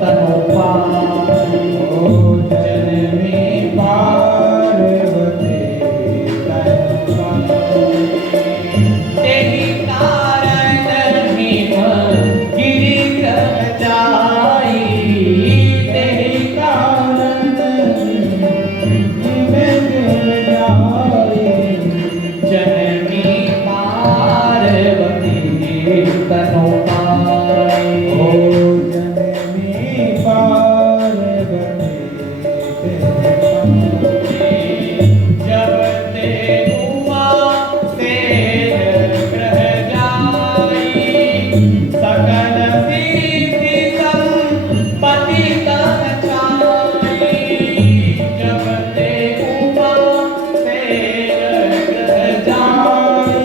तनु पाए। जननी पार्वती तनु पाए। तेहि कारण ही गिरि ग्रह जाई। तेहि कारण गिरि जाई जननी पार्वती तनु पाए। ओ जननी पार्वती जब ते उमा से ग्रह जाई सकल सिद्धि संपत्ति तन छाई। जब ते उमा से ग्रह जाई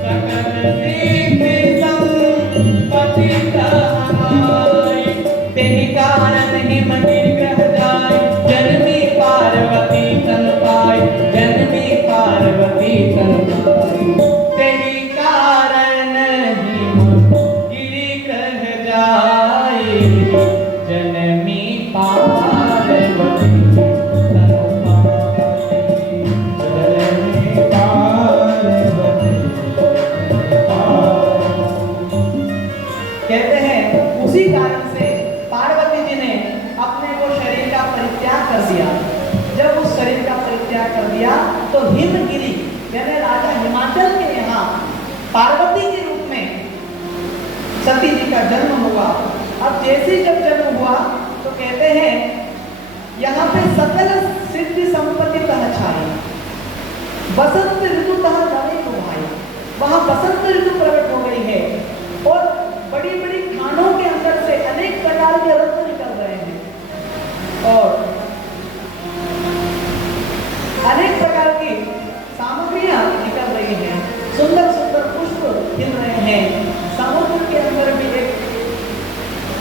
सकल सिद्धि संपत्ति तन छाई। तेहि कारण ही मनि ग्रह जाय जननी पार्वती तन पाए। जननी पार्वती तन पाए। तेहि कारण ही गिरि ग्रह जाय जननी पार्वती तन पाए। जननी पार्वती कहते हैं उसी कारण से पार्वती जी ने अपने को शरीर का परित्याग कर दिया। जब उस शरीर का परित्याग कर दिया तो हिमगिरी यानी राजा हिमाचल के यहाँ पार्वती के रूप में सती जी का जन्म हुआ। अब जैसे जब जन्म हुआ तो कहते हैं यहाँ पे सकल सिद्धि संपत्ति तह छाई। बसंत ऋतु तह नवे को भाई। वहाँ बसंत ऋतु प्रकट हो गई है और बड़ी बड़ी खानों के अंदर से अनेक प्रकार के रत्न निकल रहे हैं और अनेक प्रकार की सामग्रियां निकल रही हैं। सुंदर सुंदर पुष्प खिल रहे हैं। समुद्र के अंदर भी एक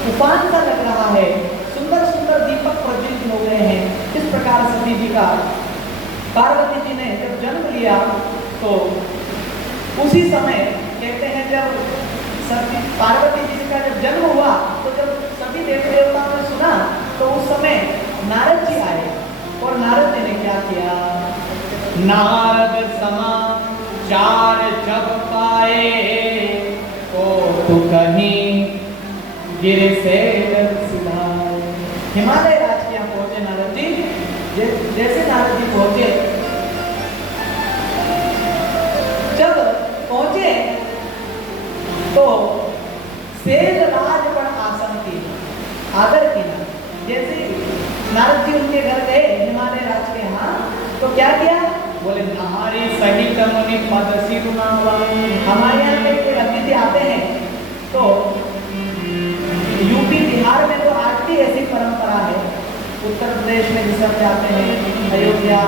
तूफान सा लग रहा है। सुंदर सुंदर दीपक प्रज्वलित हो गए हैं। इस प्रकार सती जी का पार्वती जी ने जब जन्म लिया तो उसी समय कहते हैं जब पार्वती जी का जब जन्म हुआ तो जब सभी देवी देवताओं ने सुना तो उस समय नारद जी आए और नारद जी ने क्या किया? नारद समाचार जब पाए तो कहीं गिर से सिधाए। हिमालय राज के यहाँ पहुंचे नारद जी। जैसे नारद जी पहुंचे, जब पहुंचे तो सेज राज पर आसन की आदर किया। जैसे नारद जी उनके घर गए हिमालय राज के यहाँ, तो क्या किया? बोले नारी सहित मुनि पद सिरुनावा। हमारे यहाँ पे कोई अतिथि आते हैं तो यूपी बिहार में तो आज भी ऐसी परंपरा है, उत्तर प्रदेश में जिस तरह जाते हैं, अयोध्या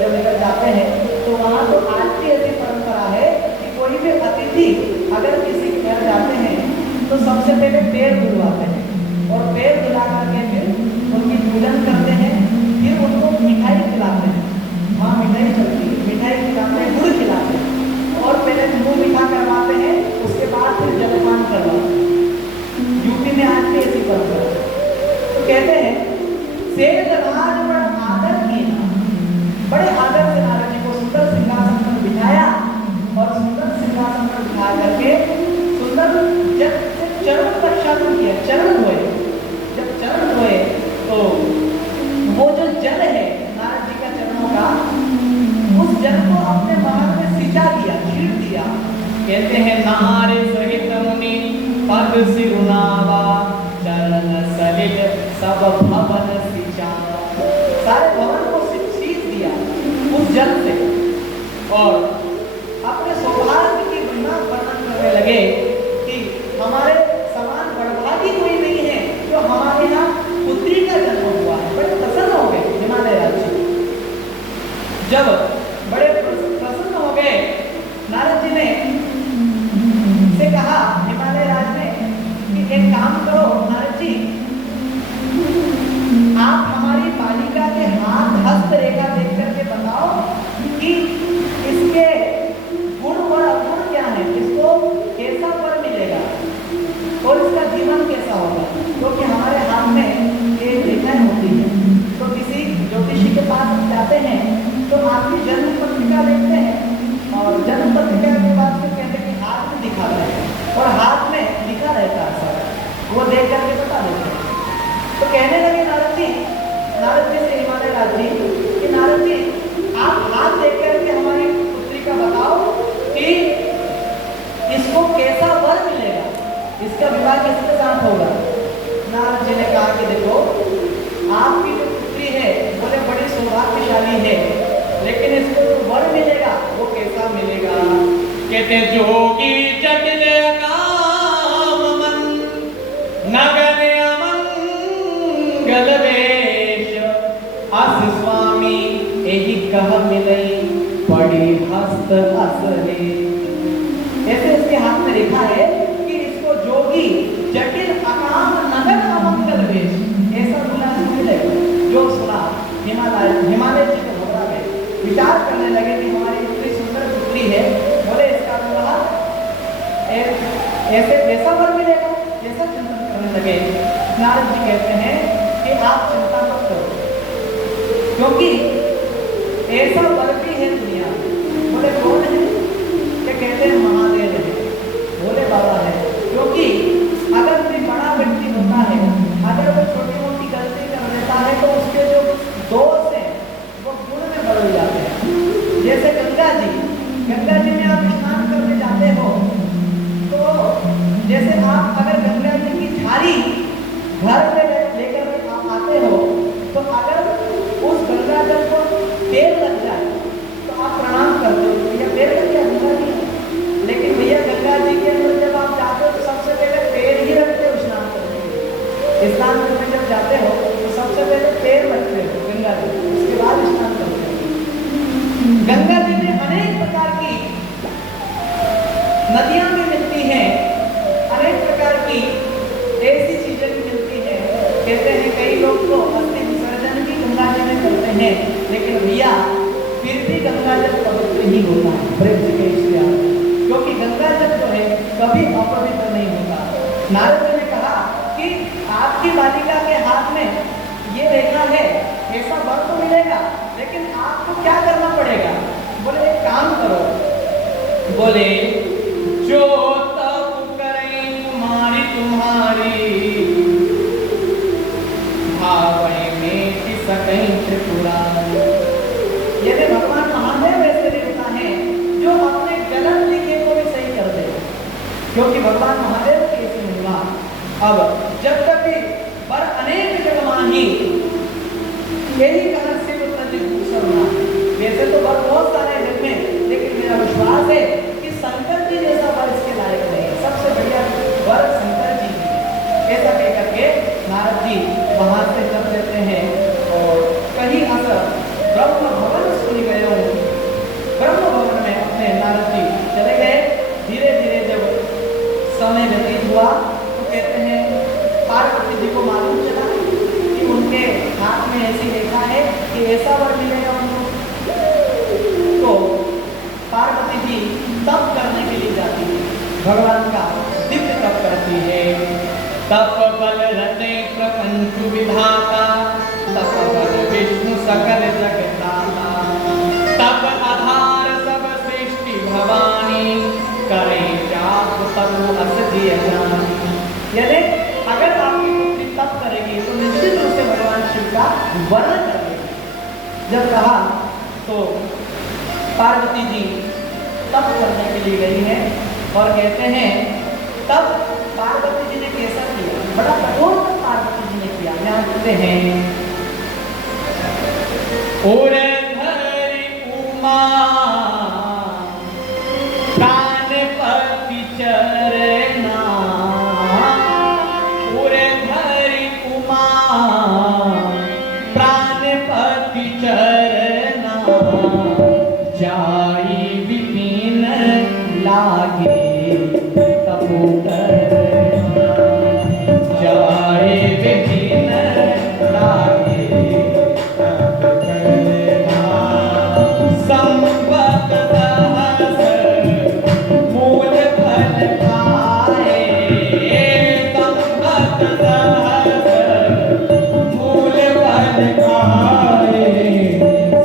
जब निकल जाते हैं तो वहाँ तो आज भी ऐसी परंपरा है कि कोई भी अतिथि अगर किसी के घर जाते हैं तो सबसे पहले पैर धुलवाते हैं और पैर धुला करके फिर उनकी पूजन करते हैं, फिर उनको मिठाई खिलाते हैं। वहाँ मिठाई चलती है, मिठाई खिलाते हैं, गुड़ खिलाते हैं और पहले मुँह मीठा करवाते हैं, उसके बाद फिर जलपान करवाते हैं। यूपी में आज भी ऐसी परंपरा है। तो कहते हैं सेज राज पर आदर किया, बड़े आदर से नारद जी को सुंदर सिंहासन पर बिठाया और सुंदर सिंहासन पर बिठा करके सुंदर जब चरण प्रक्षालन किया, चरण हुए, जब चरण हुए तो वो जो जल है नारद जी का चरणों का, उस जल को अपने महल में सिंचा दिया, छीड़ दिया। कहते हैं नारी सहित मुनि पद सिरुनावा, चरण सलिल सब भवन सिंचावा। सारे भवन को सींच दिया उस जल से और अपने सौभाग्य की महिमा वर्णन करने लगे कि हमारे समान बड़भागी कोई नहीं है जो हमारे यहाँ पुत्री का जन्म हुआ है। बड़े प्रसन्न हो गए हिमालय राज्य, जब बड़े प्रसन्न हो गए नारद जी ने से कहा हिमालय राज ने कि एक काम करो नारद जी, आप हमारी बालिका के हाथ हस्त रेखा देख करके बताओ कि इसके गुण और अवगुण क्या है, इसको कैसा फल मिलेगा और इसका जीवन कैसा होगा। क्योंकि तो हमारे हाथ में ये रेखाएं होती है, तो किसी ज्योतिषी के पास हम जाते हैं तो आपकी जन्म पत्रिका देखते हैं और जन्म पत्रिका के बाद फिर कहते हैं कि हाथ में दिखाता है और हाथ में लिखा रहता है सर, वो देख करके बता देते हैं। तो कहने लगे नारद जी से हिमालय राज जी कि नारद जी आप हाथ देख करके हमारी पुत्री का बताओ कि इसको कैसा वर मिलेगा, इसका विवाह किसके साथ होगा। नारद जी ने कहा कि देखो आपकी जो पुत्री है बोले बड़ी सौभाग्यशाली है, लेकिन इसको जो वर मिलेगा वो कैसा मिलेगा। कहते जोगी जटिल काम मन नगन अमंगल वेश, अस स्वामी एहि कह मिलई पड़ी हस्त असरे। ऐसे इसके हाथ में लिखा है कि इसको जोगी जटिल अकाम नगन अमंगल वेश, ऐसा दूल्हा मिलेगा। जो सुना हिमालय जी को घबरा गए, विचार करने लगे कि हमारी इतनी सुंदर पुत्री है, बोले इसका विवाह ऐसे ऐसा वर मिलेगा, ऐसा चिंतन करने लगे। नारद जी कहते हैं कि आप चिंता मत करो, क्योंकि ऐसा वर भी है दुनिया में। बोले कौन है? क्या कहते हैं? महादेव है। बोले बाबा है, क्योंकि अगर कोई बड़ा व्यक्ति होता है, अगर वो छोटी मोटी गलती कर देता है तो उसके जो दोष है वो गुण में बदल जाते हैं। जैसे गंगा जी में आप स्नान करने जाते हो तो जैसे आप अगर गंगा जी की झाड़ी घर पे लेकर के आप आते हो तो अगर उस गंगा जल को तेल लग जाए तो आप प्रणाम करते हो, भैया पैर लग गया गंगा जी। लेकिन भैया गंगा जी के अंदर जब आप जाते हो तो सबसे पहले पैर ही रखते हो स्नान करने के लिए। स्नान करने जब जाते हो तो सबसे पहले पैर रखते हो गंगा जी, उसके बाद स्नान करते हो। गंगा जी में अनेक प्रकार की नदियां भी मिलती हैं, अनेक प्रकार की ऐसी चीजें भी मिलती हैं। कहते हैं कई लोग तो अस्थि विसर्जन भी गंगा जी में करते हैं, लेकिन भैया फिर भी गंगा जल पवित्र ही होता है, प्रेम के इसलिए, क्योंकि गंगा जल जो है कभी अपवित्र नहीं होता। नारद जी ने कहा कि आपकी बालिका के हाथ में ये रेखा है, ऐसा वर तो मिलेगा, लेकिन आपको क्या करना पड़ेगा। बोले एक काम करो, बोले जो तप करें तुम्हारी भावै में सकें त्रिपुरारी। यदि भगवान महादेव ऐसे देवता हैं जो अपने गलत लिखे को भी सही कर दे, क्योंकि भगवान महादेव की ऐसी महिमा। अब जब तक भी पर अनेक जग माही यही कहन शिव तनि भूषण। वैसे तो वर बहुत सारे जग में, लेकिन मेरा विश्वास है कि शंकर जी जैसा वर इसके लायक नहीं। सबसे बढ़िया वर शंकर जी हैं। ऐसा कह करके नारद जी वहां से चल देते हैं और कहीं असर ब्रह्म भवन सुन गए हूँ। ब्रह्म भवन में अपने नारद जी चले गए। धीरे धीरे जब समय व्यतीत हुआ तो कहते हैं पार्वती जी को मालूम चला कि उनके हाथ में ऐसी रेखा है कि ऐसा वर मिलेगा उनको। तो पार्वती जी तप करने के लिए जाती है, भगवान का दिव्य तप करती है। तप बल रते प्रपंच विधाता, तप बल विष्णु सकल जगताता, तप आधार सब सृष्टि भवानी, करे जात तनु अस जिय जानी। यानी अगर आपकी पुत्री तप करेगी तो निश्चित रूप से भगवान शिव का वर्णन करेगी। जब कहा तो पार्वती जी तप करने के लिए गई है और कहते हैं तब पार्वती जी ने कैसा किया, बड़ा कठोर तप पार्वती जी ने किया। यहाँ कहते हैं ओरे धरि उमा प्राणपति चरना, ओरे धरि उमा प्राणपति चरना, जाई विपिन लागे तपो करना, जाई विपिन लागे तपो करना। संपत सहस्र मूल फल खाए, संपत सहस्र मूल फल खाए,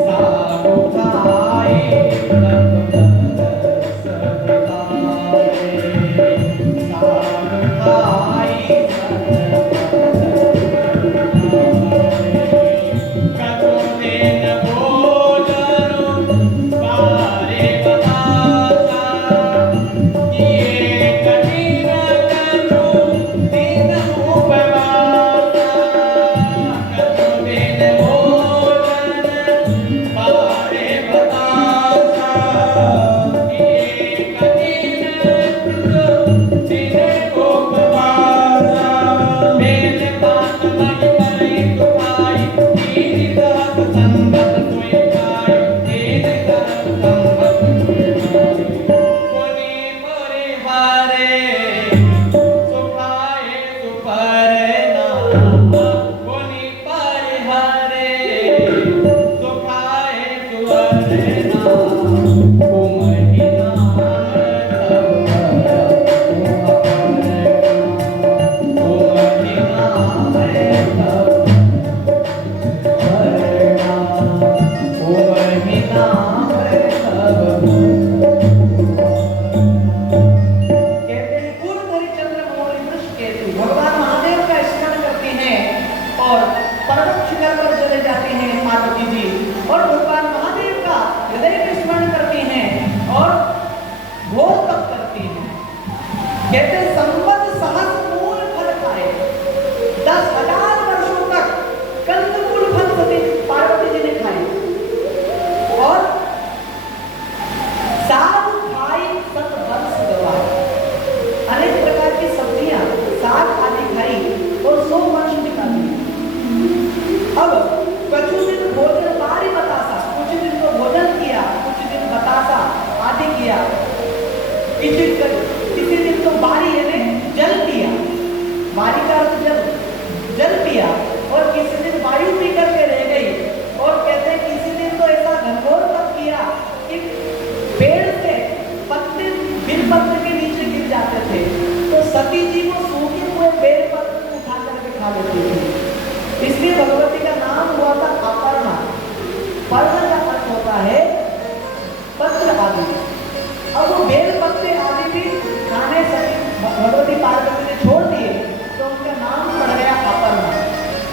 साधु खाए तप बल सब खाए, साधु खाए कतो दिन भोजनु पारे बतासा, किए कठिन कछु दिन उपवासा, कतो दिन भोजन पारे बतासा, किए कठिन कछु दिन उपवासा, वेद पाठ महि परि तुमाई, दीन दहत संगत सोई पाई, दीन दहत संगत सोई पाई। पुनि परिवारे सुखाए सुपरना, पुनि परिवारे सुखाए सुपरना, कुमहि नाम कहते हैं पूर्णधरि चंद्र मौलि वृष केतु। भगवान महादेव का स्मरण करते हैं और पर्वत शिखर पर चले जाते हैं पार्वती जी, और भगवान महादेव का हृदय में स्मरण करती हैं और घोर तप करती हैं। कहते हैं संवत सहस्र मूल फल खाए, 10,000 वर्षों तक कंदमूल फल सभी पार्वती जी ने खाए और साग खाई सत वर्ष गवाए। अनेक प्रकार की सब्जियां साग आदि खाई और 100 वर्ष निकाली। अब कछु दिन भोजन बारी बतासा, कुछ दिन तो भोजन किया, कुछ दिन बतासा आदि किया, किसी दिन तो बारी यानी जल पिया, बारी का अर्थ जल पिया, और किसी दिन वायु पी करके रह गई। और कहते हैं किसी दिन तो ऐसा घनघोर तप किया कि पेड़ से पत्ते बेलपत्र के नीचे गिर जाते थे, तो सती जी को सूखे हुए बेलपत्र को उठा करके खा लेती थी। इसलिए भगवती का नाम हुआ था अपर्णा। पर्ण का अर्थ होता है पत्र आदि। अब वो बेल पत्ते आदि भी खाने से भगवती पार्वती ने छोड़ दिए तो उनका नाम पड़ गया अपर्णा।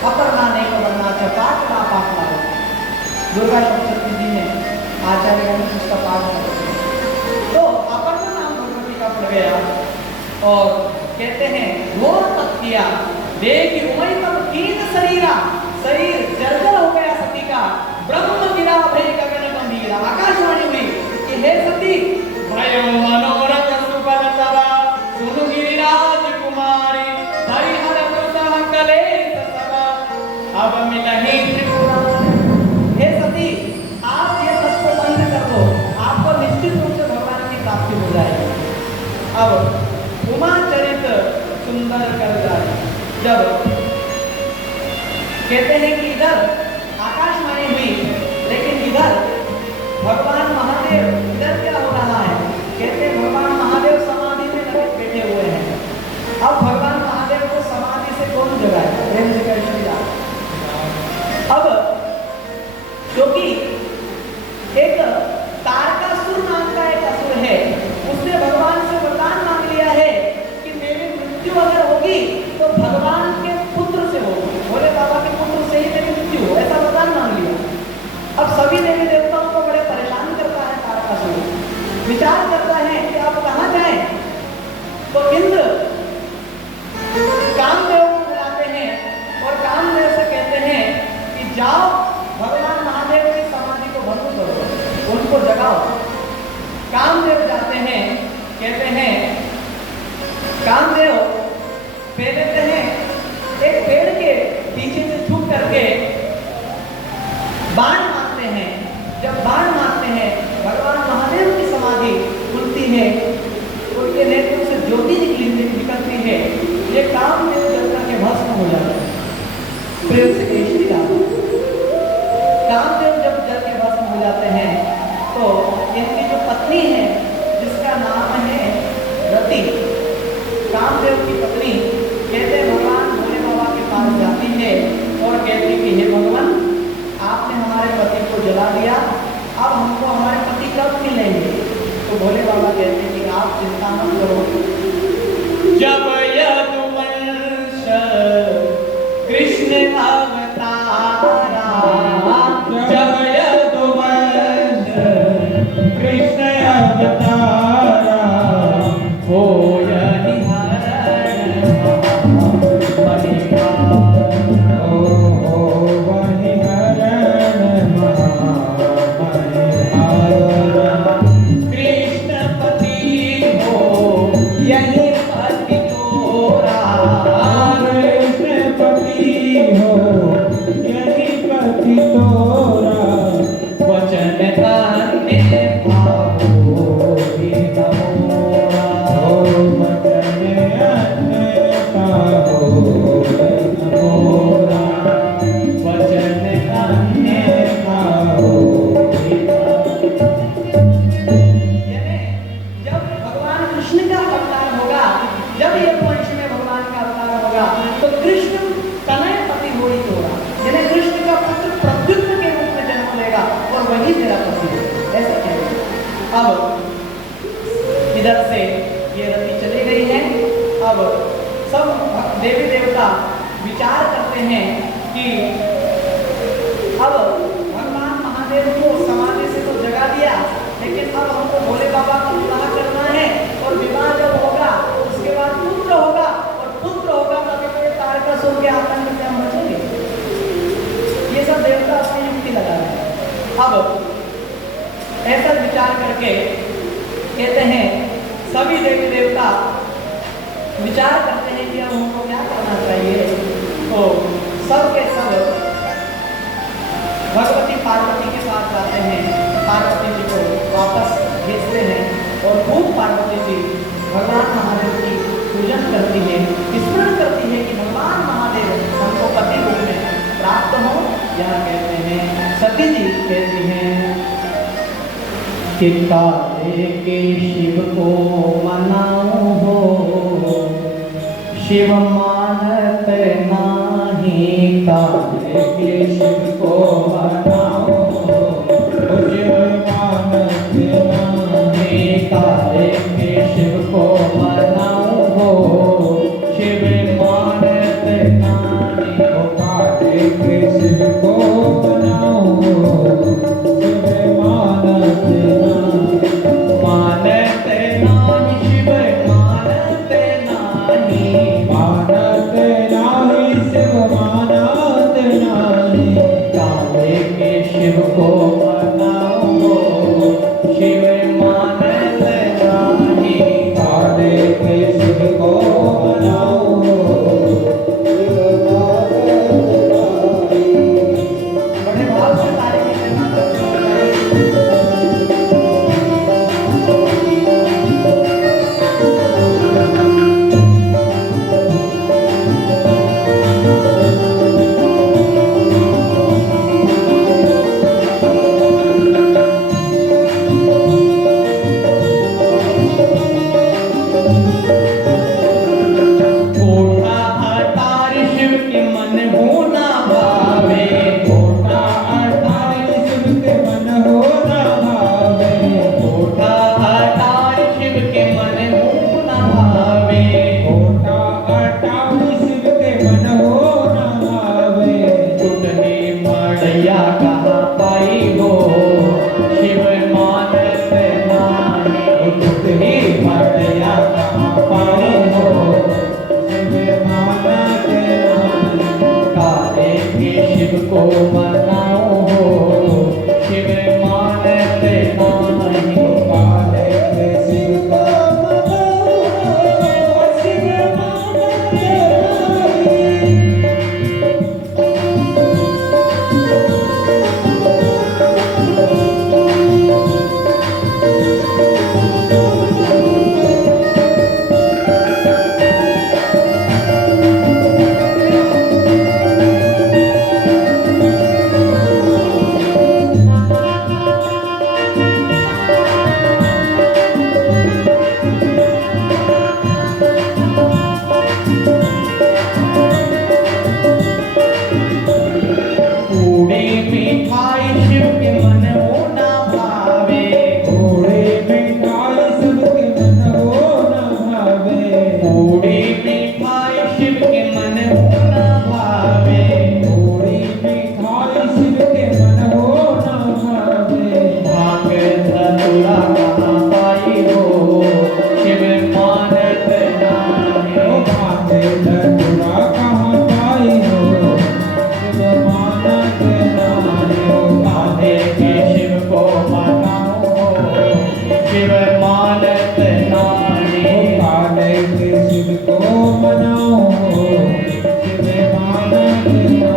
अपर्णा नहीं पकड़ना चपाट का पाठ ला दुर्गा सप्तशती जी ने आचार्य गणेश उसका पाठ कर। तो अपर्णा नाम भगवती का पड़ गया। और कहते हैं घोर तप किया, देख उमय तब कीन शरीरा, शरीर जर्जर हो गया सती का, ब्रह्म गिरा भय गगन गंभीरा। आकाशवाणी हुई कि हे सती, भयो मनोरथ सुफल सभा, सुनु गिरिराज कुमारी, हरिहर प्रसह कलेश सभा, अब मिलहि त्रिपुरारी। हे सती, आप ये तप को बंद कर दो, आपको निश्चित रूप से भगवान की प्राप्ति हो जाएगी। अब उमा चरित सुंदर कर जाए। जब कहते हैं कि इधर आकाशवाणी हुई, लेकिन इधर भगवान महादेव, इधर क्या हो रहा है? कहते हैं भगवान महादेव समाधि में लगे बैठे हुए हैं। अब भगवान महादेव को समाधि से कौन जगाए? प्रेम से कह श्री राम। अब क्योंकि एक तारकासुर नाम का एक असुर है, उसने भगवान से वरदान मांग लिया है कि मेरी मृत्यु अगर होगी तो भगवान के पुत्र से होगी, भोले बाबा के पुत्र से ही मेरी मृत्यु हो, ऐसा वरदान मांग लिया। अब सभी देवी देवताओं को बड़े परेशान करता है तारकासुर, विचार करता है कि आप कहाँ जाएं? तो इंद्र कामदेव को बुलाते हैं और कामदेव से कहते हैं कि जाओ भगवान महादेव की समाधि को भंग करो, उनको जगाओ। कामदेव जाते हैं, कहते हैं कामदेव पहले हैं एक पेड़ के पीछे से छुप करके बाण मारते हैं। जब बाण मारते हैं भगवान महादेव की समाधि खुलती है, उनके नेत्र से ज्योति निकलती है, ये कामदेव जल करके भस्म हो जाता है। प्रेम से कह श्री राम। कामदेव जब जल के भस्म हो जाते हैं तो इनकी जो पत्नी है जिसका नाम है रति, कामदेव की पत्नी, कहते हैं भगवान भोले बाबा के पास जाती है और कहती कि हे भगवान, आपने हमारे पति को जला दिया, अब हमको हमारे पति कब मिलेंगे? तो भोले बाबा कहते हैं कि आप चिंता मत करो। जब यदुवंश कृष्ण अवतारा, जब यदुवंश कृष्ण अवतारा, होय हरिहरण कृष्णपति हो यही पति तोरा, कृष्णपति हो यही पति तोरा, वचन अन्य पाहो ही नमोरा, वचन अन्य पाहो ही नमोरा, वचन अन्य पाहो ही नमोरा। जब भगवान कृष्ण का अवतार होगा, जब ये वंश में भगवान का अवतार होगा तो कृष्ण तनय पति हो ही तोरा, यानी कृष्ण का पुत्र प्रद्युम्न के रूप में जन्म लेगा और वही तेरा पति होगा, ऐसा कहते। अब इधर से ये रति चली गई है। अब सब देवी देवता विचार करते हैं कि अब भगवान महादेव को समाधि से तो जगा दिया, लेकिन अब हमको भोले बाबा का विवाह करना है और विवाह जब होगा उसके बाद पुत्र होगा और पुत्र होगा तभी तो ये तारकासुर के आतंक से हम बचेंगे। ये सब देवता अपनी युक्ति लगा रहे हैं। अब ऐसा विचार करके कहते हैं सभी देवी देवता विचार करते हैं कि अब हमको क्या करना चाहिए। तो सब के सब भगवती पार्वती के साथ जाते हैं, पार्वती जी को वापस भेजते हैं और खूब पार्वती जी भगवान महादेव की पूजन करती है, स्मरण करती है कि भगवान महादेव हमको पति रूप में प्राप्त हो। यहाँ कहते हैं सती जी कहती हैं कि काले के शिव को मनाऊं हो, शिव मानत नाही, काले के शिव को मनाऊं हो, शिव मानत नाही, काले के शिव को मनाऊं हो, शिव मानत नाही, काले के शिव को मनाऊं हो, शिव मानत नाही, मानत नाही, शिव मानत को मनाओ हो, शिव मानत नाही। मानत शिव को मनाओ हो, शिव मानत नाही। पूड़ी मिठाई शिव के मन हो ना भावे, थोड़े मिठाई शिव के मन हो न भावे। पूड़ी मिठाई शिव के मन हो ना भावे। थोड़ी मिठाई शिव के मन हो न भावे। भाग धतुरा कहाँ पाई हो, शिव मानत नाही। ओ भागे धतुरा कहाँ पाई हो, शिव मानत नाही। कान्हे के शिव को मनाओ हो, शिव मानत नाही। काले के शिव को मनाओ हो, शिव मानत नाही।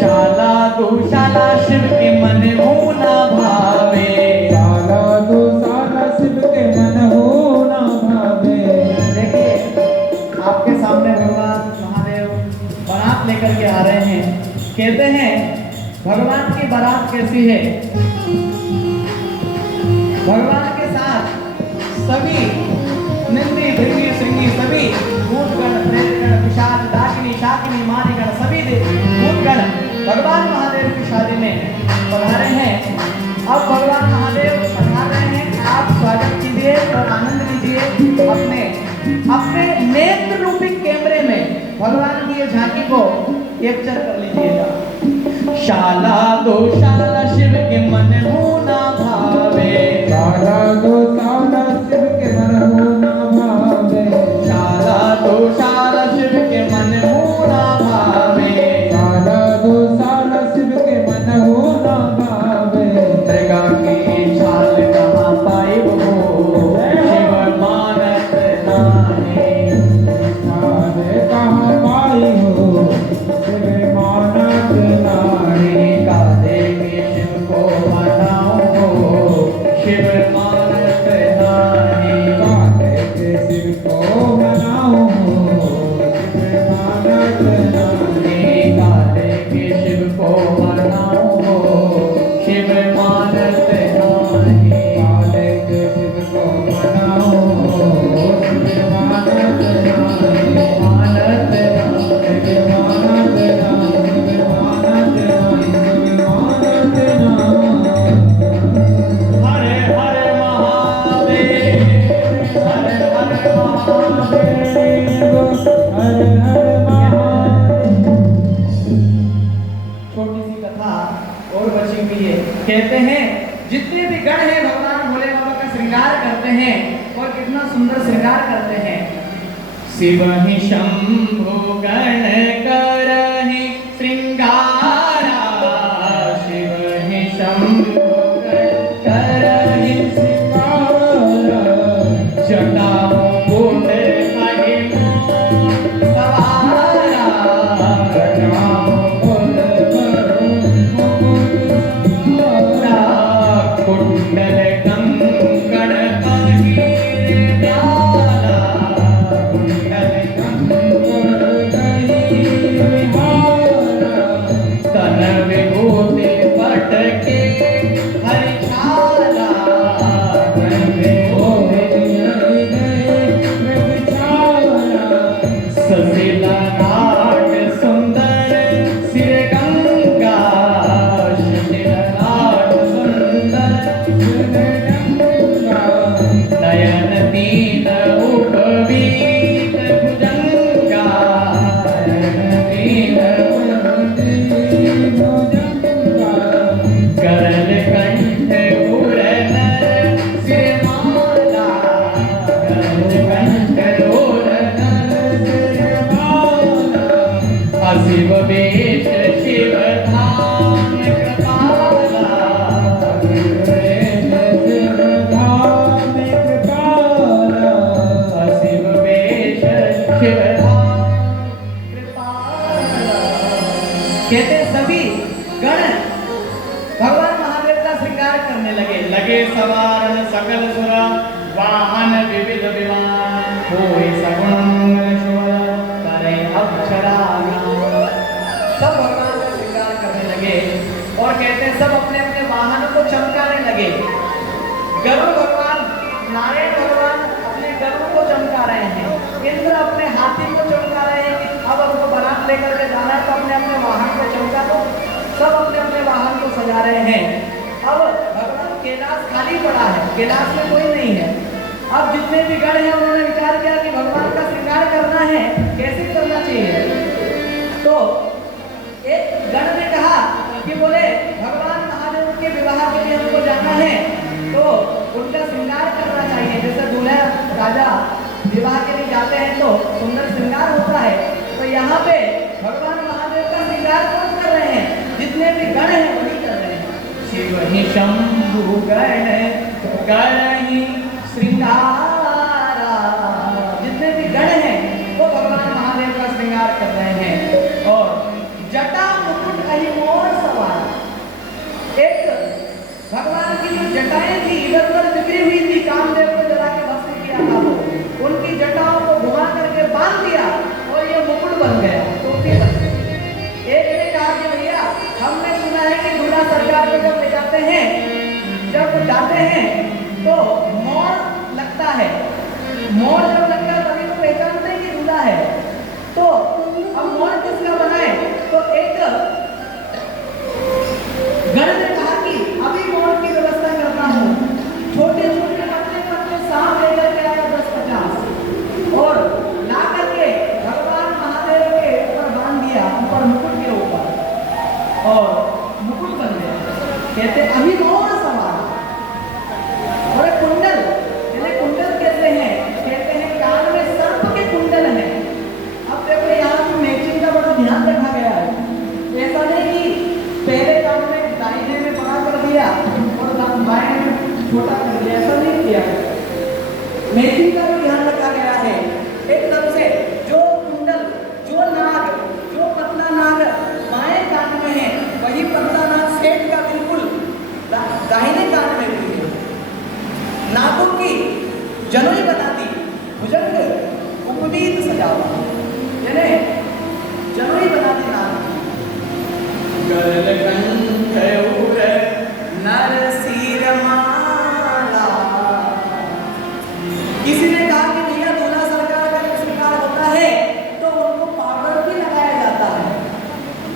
शाला दुशाला शिव के मन हो ना भावे। साला दो साला शिव के मन हो न भावे। देखिए आपके सामने भगवान महादेव बारात लेकर के आ रहे हैं। कहते हैं भगवान की बारात कैसी है, भगवान के साथ सभी नंदी भृंगी सिंगी सभी भूतगण प्रेतगण पिशाच डाकिनी शाकिनी मानिगण सभी भूतगण भगवान महादेव की शादी में पधारे हैं। अब भगवान महादेव पधार रहे हैं, आप स्वागत कीजिए और आनंद लीजिए। अपने अपने नेत्र रूपी कैमरे में भगवान की ये झांकी को कैप्चर कर लीजिएगा। शाला दुशाला शिव के मन हो ना भावे। साला दो साला शिव के मन हो न भावे। शाला दुशाला शिव के मन हो ना भावे। साला दो साला शिव के मन हो न भावे। मृगा की छाल कहाँ पाई हो, शिव मानत नाही। साले कहाँ पाई हो, शिव मानत नाही। कान्हे के शिव को मनाओ हो, शिव मानत नाही। काले के शिव को मनाओ हो, शिव मानत नाही। कान्हे के शिव को मनाओ हो, शिव मानत नाही। काले के शिव को मनाओ हो, शिव मानत नाही। मानत नाही। शिव मानत नाही, शिव मानत नाही, शिव मानत नाही। हरे हरे महादेव, हरे हरे महादेव। हर हर महादेव। छोटी सी कथा और बची हुई है। कहते हैं जितने भी गण हैं भगवान भोले बाबा का श्रृंगार करते हैं और कितना सुंदर श्रृंगार करते हैं। शिव ही शंभु गण करहि श्रृंगारा, शिव ही शंभु गण करहि श्रृंगारा। जटाओं मुंड महिमा सवारा, जटाओं मुंड कुंडल कंकण पहिरे डाला, कुंडल तन विभूति पटके सवार सकल सुर वाहन विविध विमान होय सगुण मंगल शोर करे अक्षरा सब भगवान का श्रृंगार करने लगे और कहते हैं सब अपने अपने वाहनों को चमकाने लगे। गरुड़ भगवान, नारायण भगवान अपने गरुड़ को चमका रहे हैं, इंद्र अपने हाथी को चमका रहे हैं कि अब हमको बारात लेकर के जाना है तो अपने अपने वाहन को चमका दो। सब अपने अपने वाहन को सजा रहे हैं। अब भगवान कैलाश खाली पड़ा है, कैलाश में कोई नहीं है। अब जितने भी गण हैं उन्होंने विचार किया कि भगवान का श्रृंगार करना है, कैसे करना चाहिए। तो एक गण ने कहा कि बोले भगवान महादेव के विवाह के लिए हमको जाना है तो उनका श्रृंगार करना चाहिए। जैसे दूल्हा राजा विवाह के लिए जाते हैं तो सुंदर श्रृंगार होता है, तो यहाँ पे भगवान महादेव का श्रृंगार कौन कर रहे हैं? जितने भी गण हैं वही कर रहे हैं। शिव ही शंभु गण करहि श्रृंगारा, जितने भी गण हैं वो भगवान महादेव का श्रृंगार कर रहे हैं। और जटा मुकुट अहिमोर सवार, एक भगवान की जो जटाएं थी इधर उधर बिखरी हुई थी, कामदेव को जला के भस्म किया था वो, उनकी जटाओं को घुमा करके बांध दिया और ये मुकुट बन गया, टोपी बन गई। एक ने कहा कि भैया हमने सुना है कि दूल्हा सरकार को जब ले जाते हैं, जब जाते हैं तो मोर लगता है, मोर जब लगता है तभी तो पहचानते हैं कि दूल्हा है। तो अब मोर किसका बनाए? तो एक गण ने कहा कि अभी मोर की व्यवस्था करना हो, छोटे छोटे पतले पतले सांप लेकर के आया 10-50 और ला करके भगवान महादेव के ऊपर बांध दिया, ऊपर मुकुट के ऊपर, और मुकुट बन गया। कहते अभी मोर सवार। और कुंडल, कुंडल कैसे हैं? कहते हैं कान में सर्प के कुंडल हैं। अब देखो यहाँ पे मैचिंग का बड़ा ध्यान रखा गया है। ऐसा नहीं कि पहले कान में दाहिने में बड़ा कर दिया और बाएं में छोटा कर दिया, ऐसा नहीं किया। मैचिंग का भी ध्यान रखा गया है एकदम से। जो कुंडल, जो नाग, जो पतला नाग बाएं कान में है, वही पतला नाग सेठ का बिल्कुल दाहिने कान में भी है। नागों की जनोई बनाती भुजंग उपवीत सजावा, यानी जनोई बनाती नाग नरसिरमाला। किसी ने कहा कि भैया दूल्हा सरकार का श्रृंगार होता है तो उनको पाउडर भी लगाया जाता है।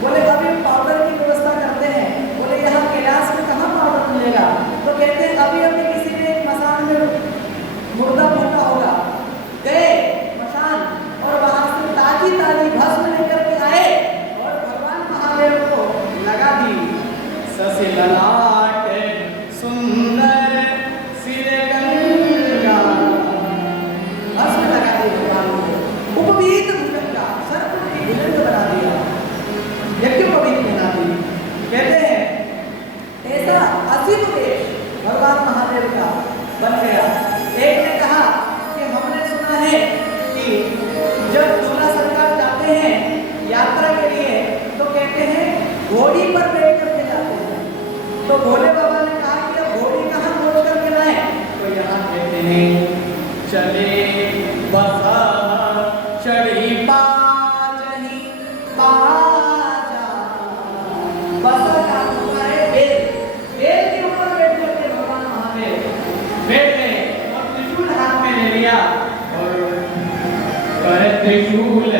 बोले अभी पाउडर की व्यवस्था करते हैं। बोले यहाँ कैलाश में कहाँ पाउडर मिलेगा? तो कहते हैं अभी अभी किसी ने एक मसान में मुर्दा फूटा होगा, गए मसान और वहां से ताजी ताजी भस्म लेकर के आए और भगवान महादेव को लगा दी। ससी ललाट सुंदर सिर गंगा, भस्म लगा दी भगवान को। उपवीत भुजंगा, सर्प की भुजंग बना दिया, यज्ञोपवीत बना दी। कहते हैं ऐसा असीम वेश भगवान महादेव का बन गया। एक ने कहा कि हमने सुना है कि जब दूल्हा सरकार जाते हैं यात्रा के लिए तो कहते हैं घोड़ी पर बैठ करके जाते हैं। तो भोले बाबा ने कहा कि अब घोड़ी कहाँ खोज करके लाए? तो यहाँ कहते हैं चले बसा चढ़ी पाजही बाजा। बसा का होता है बेल, बेल के ऊपर बैठ करके भगवान महादेव बैठ गए और त्रिशूल हाथ में ले लिया और कर त्रिशूल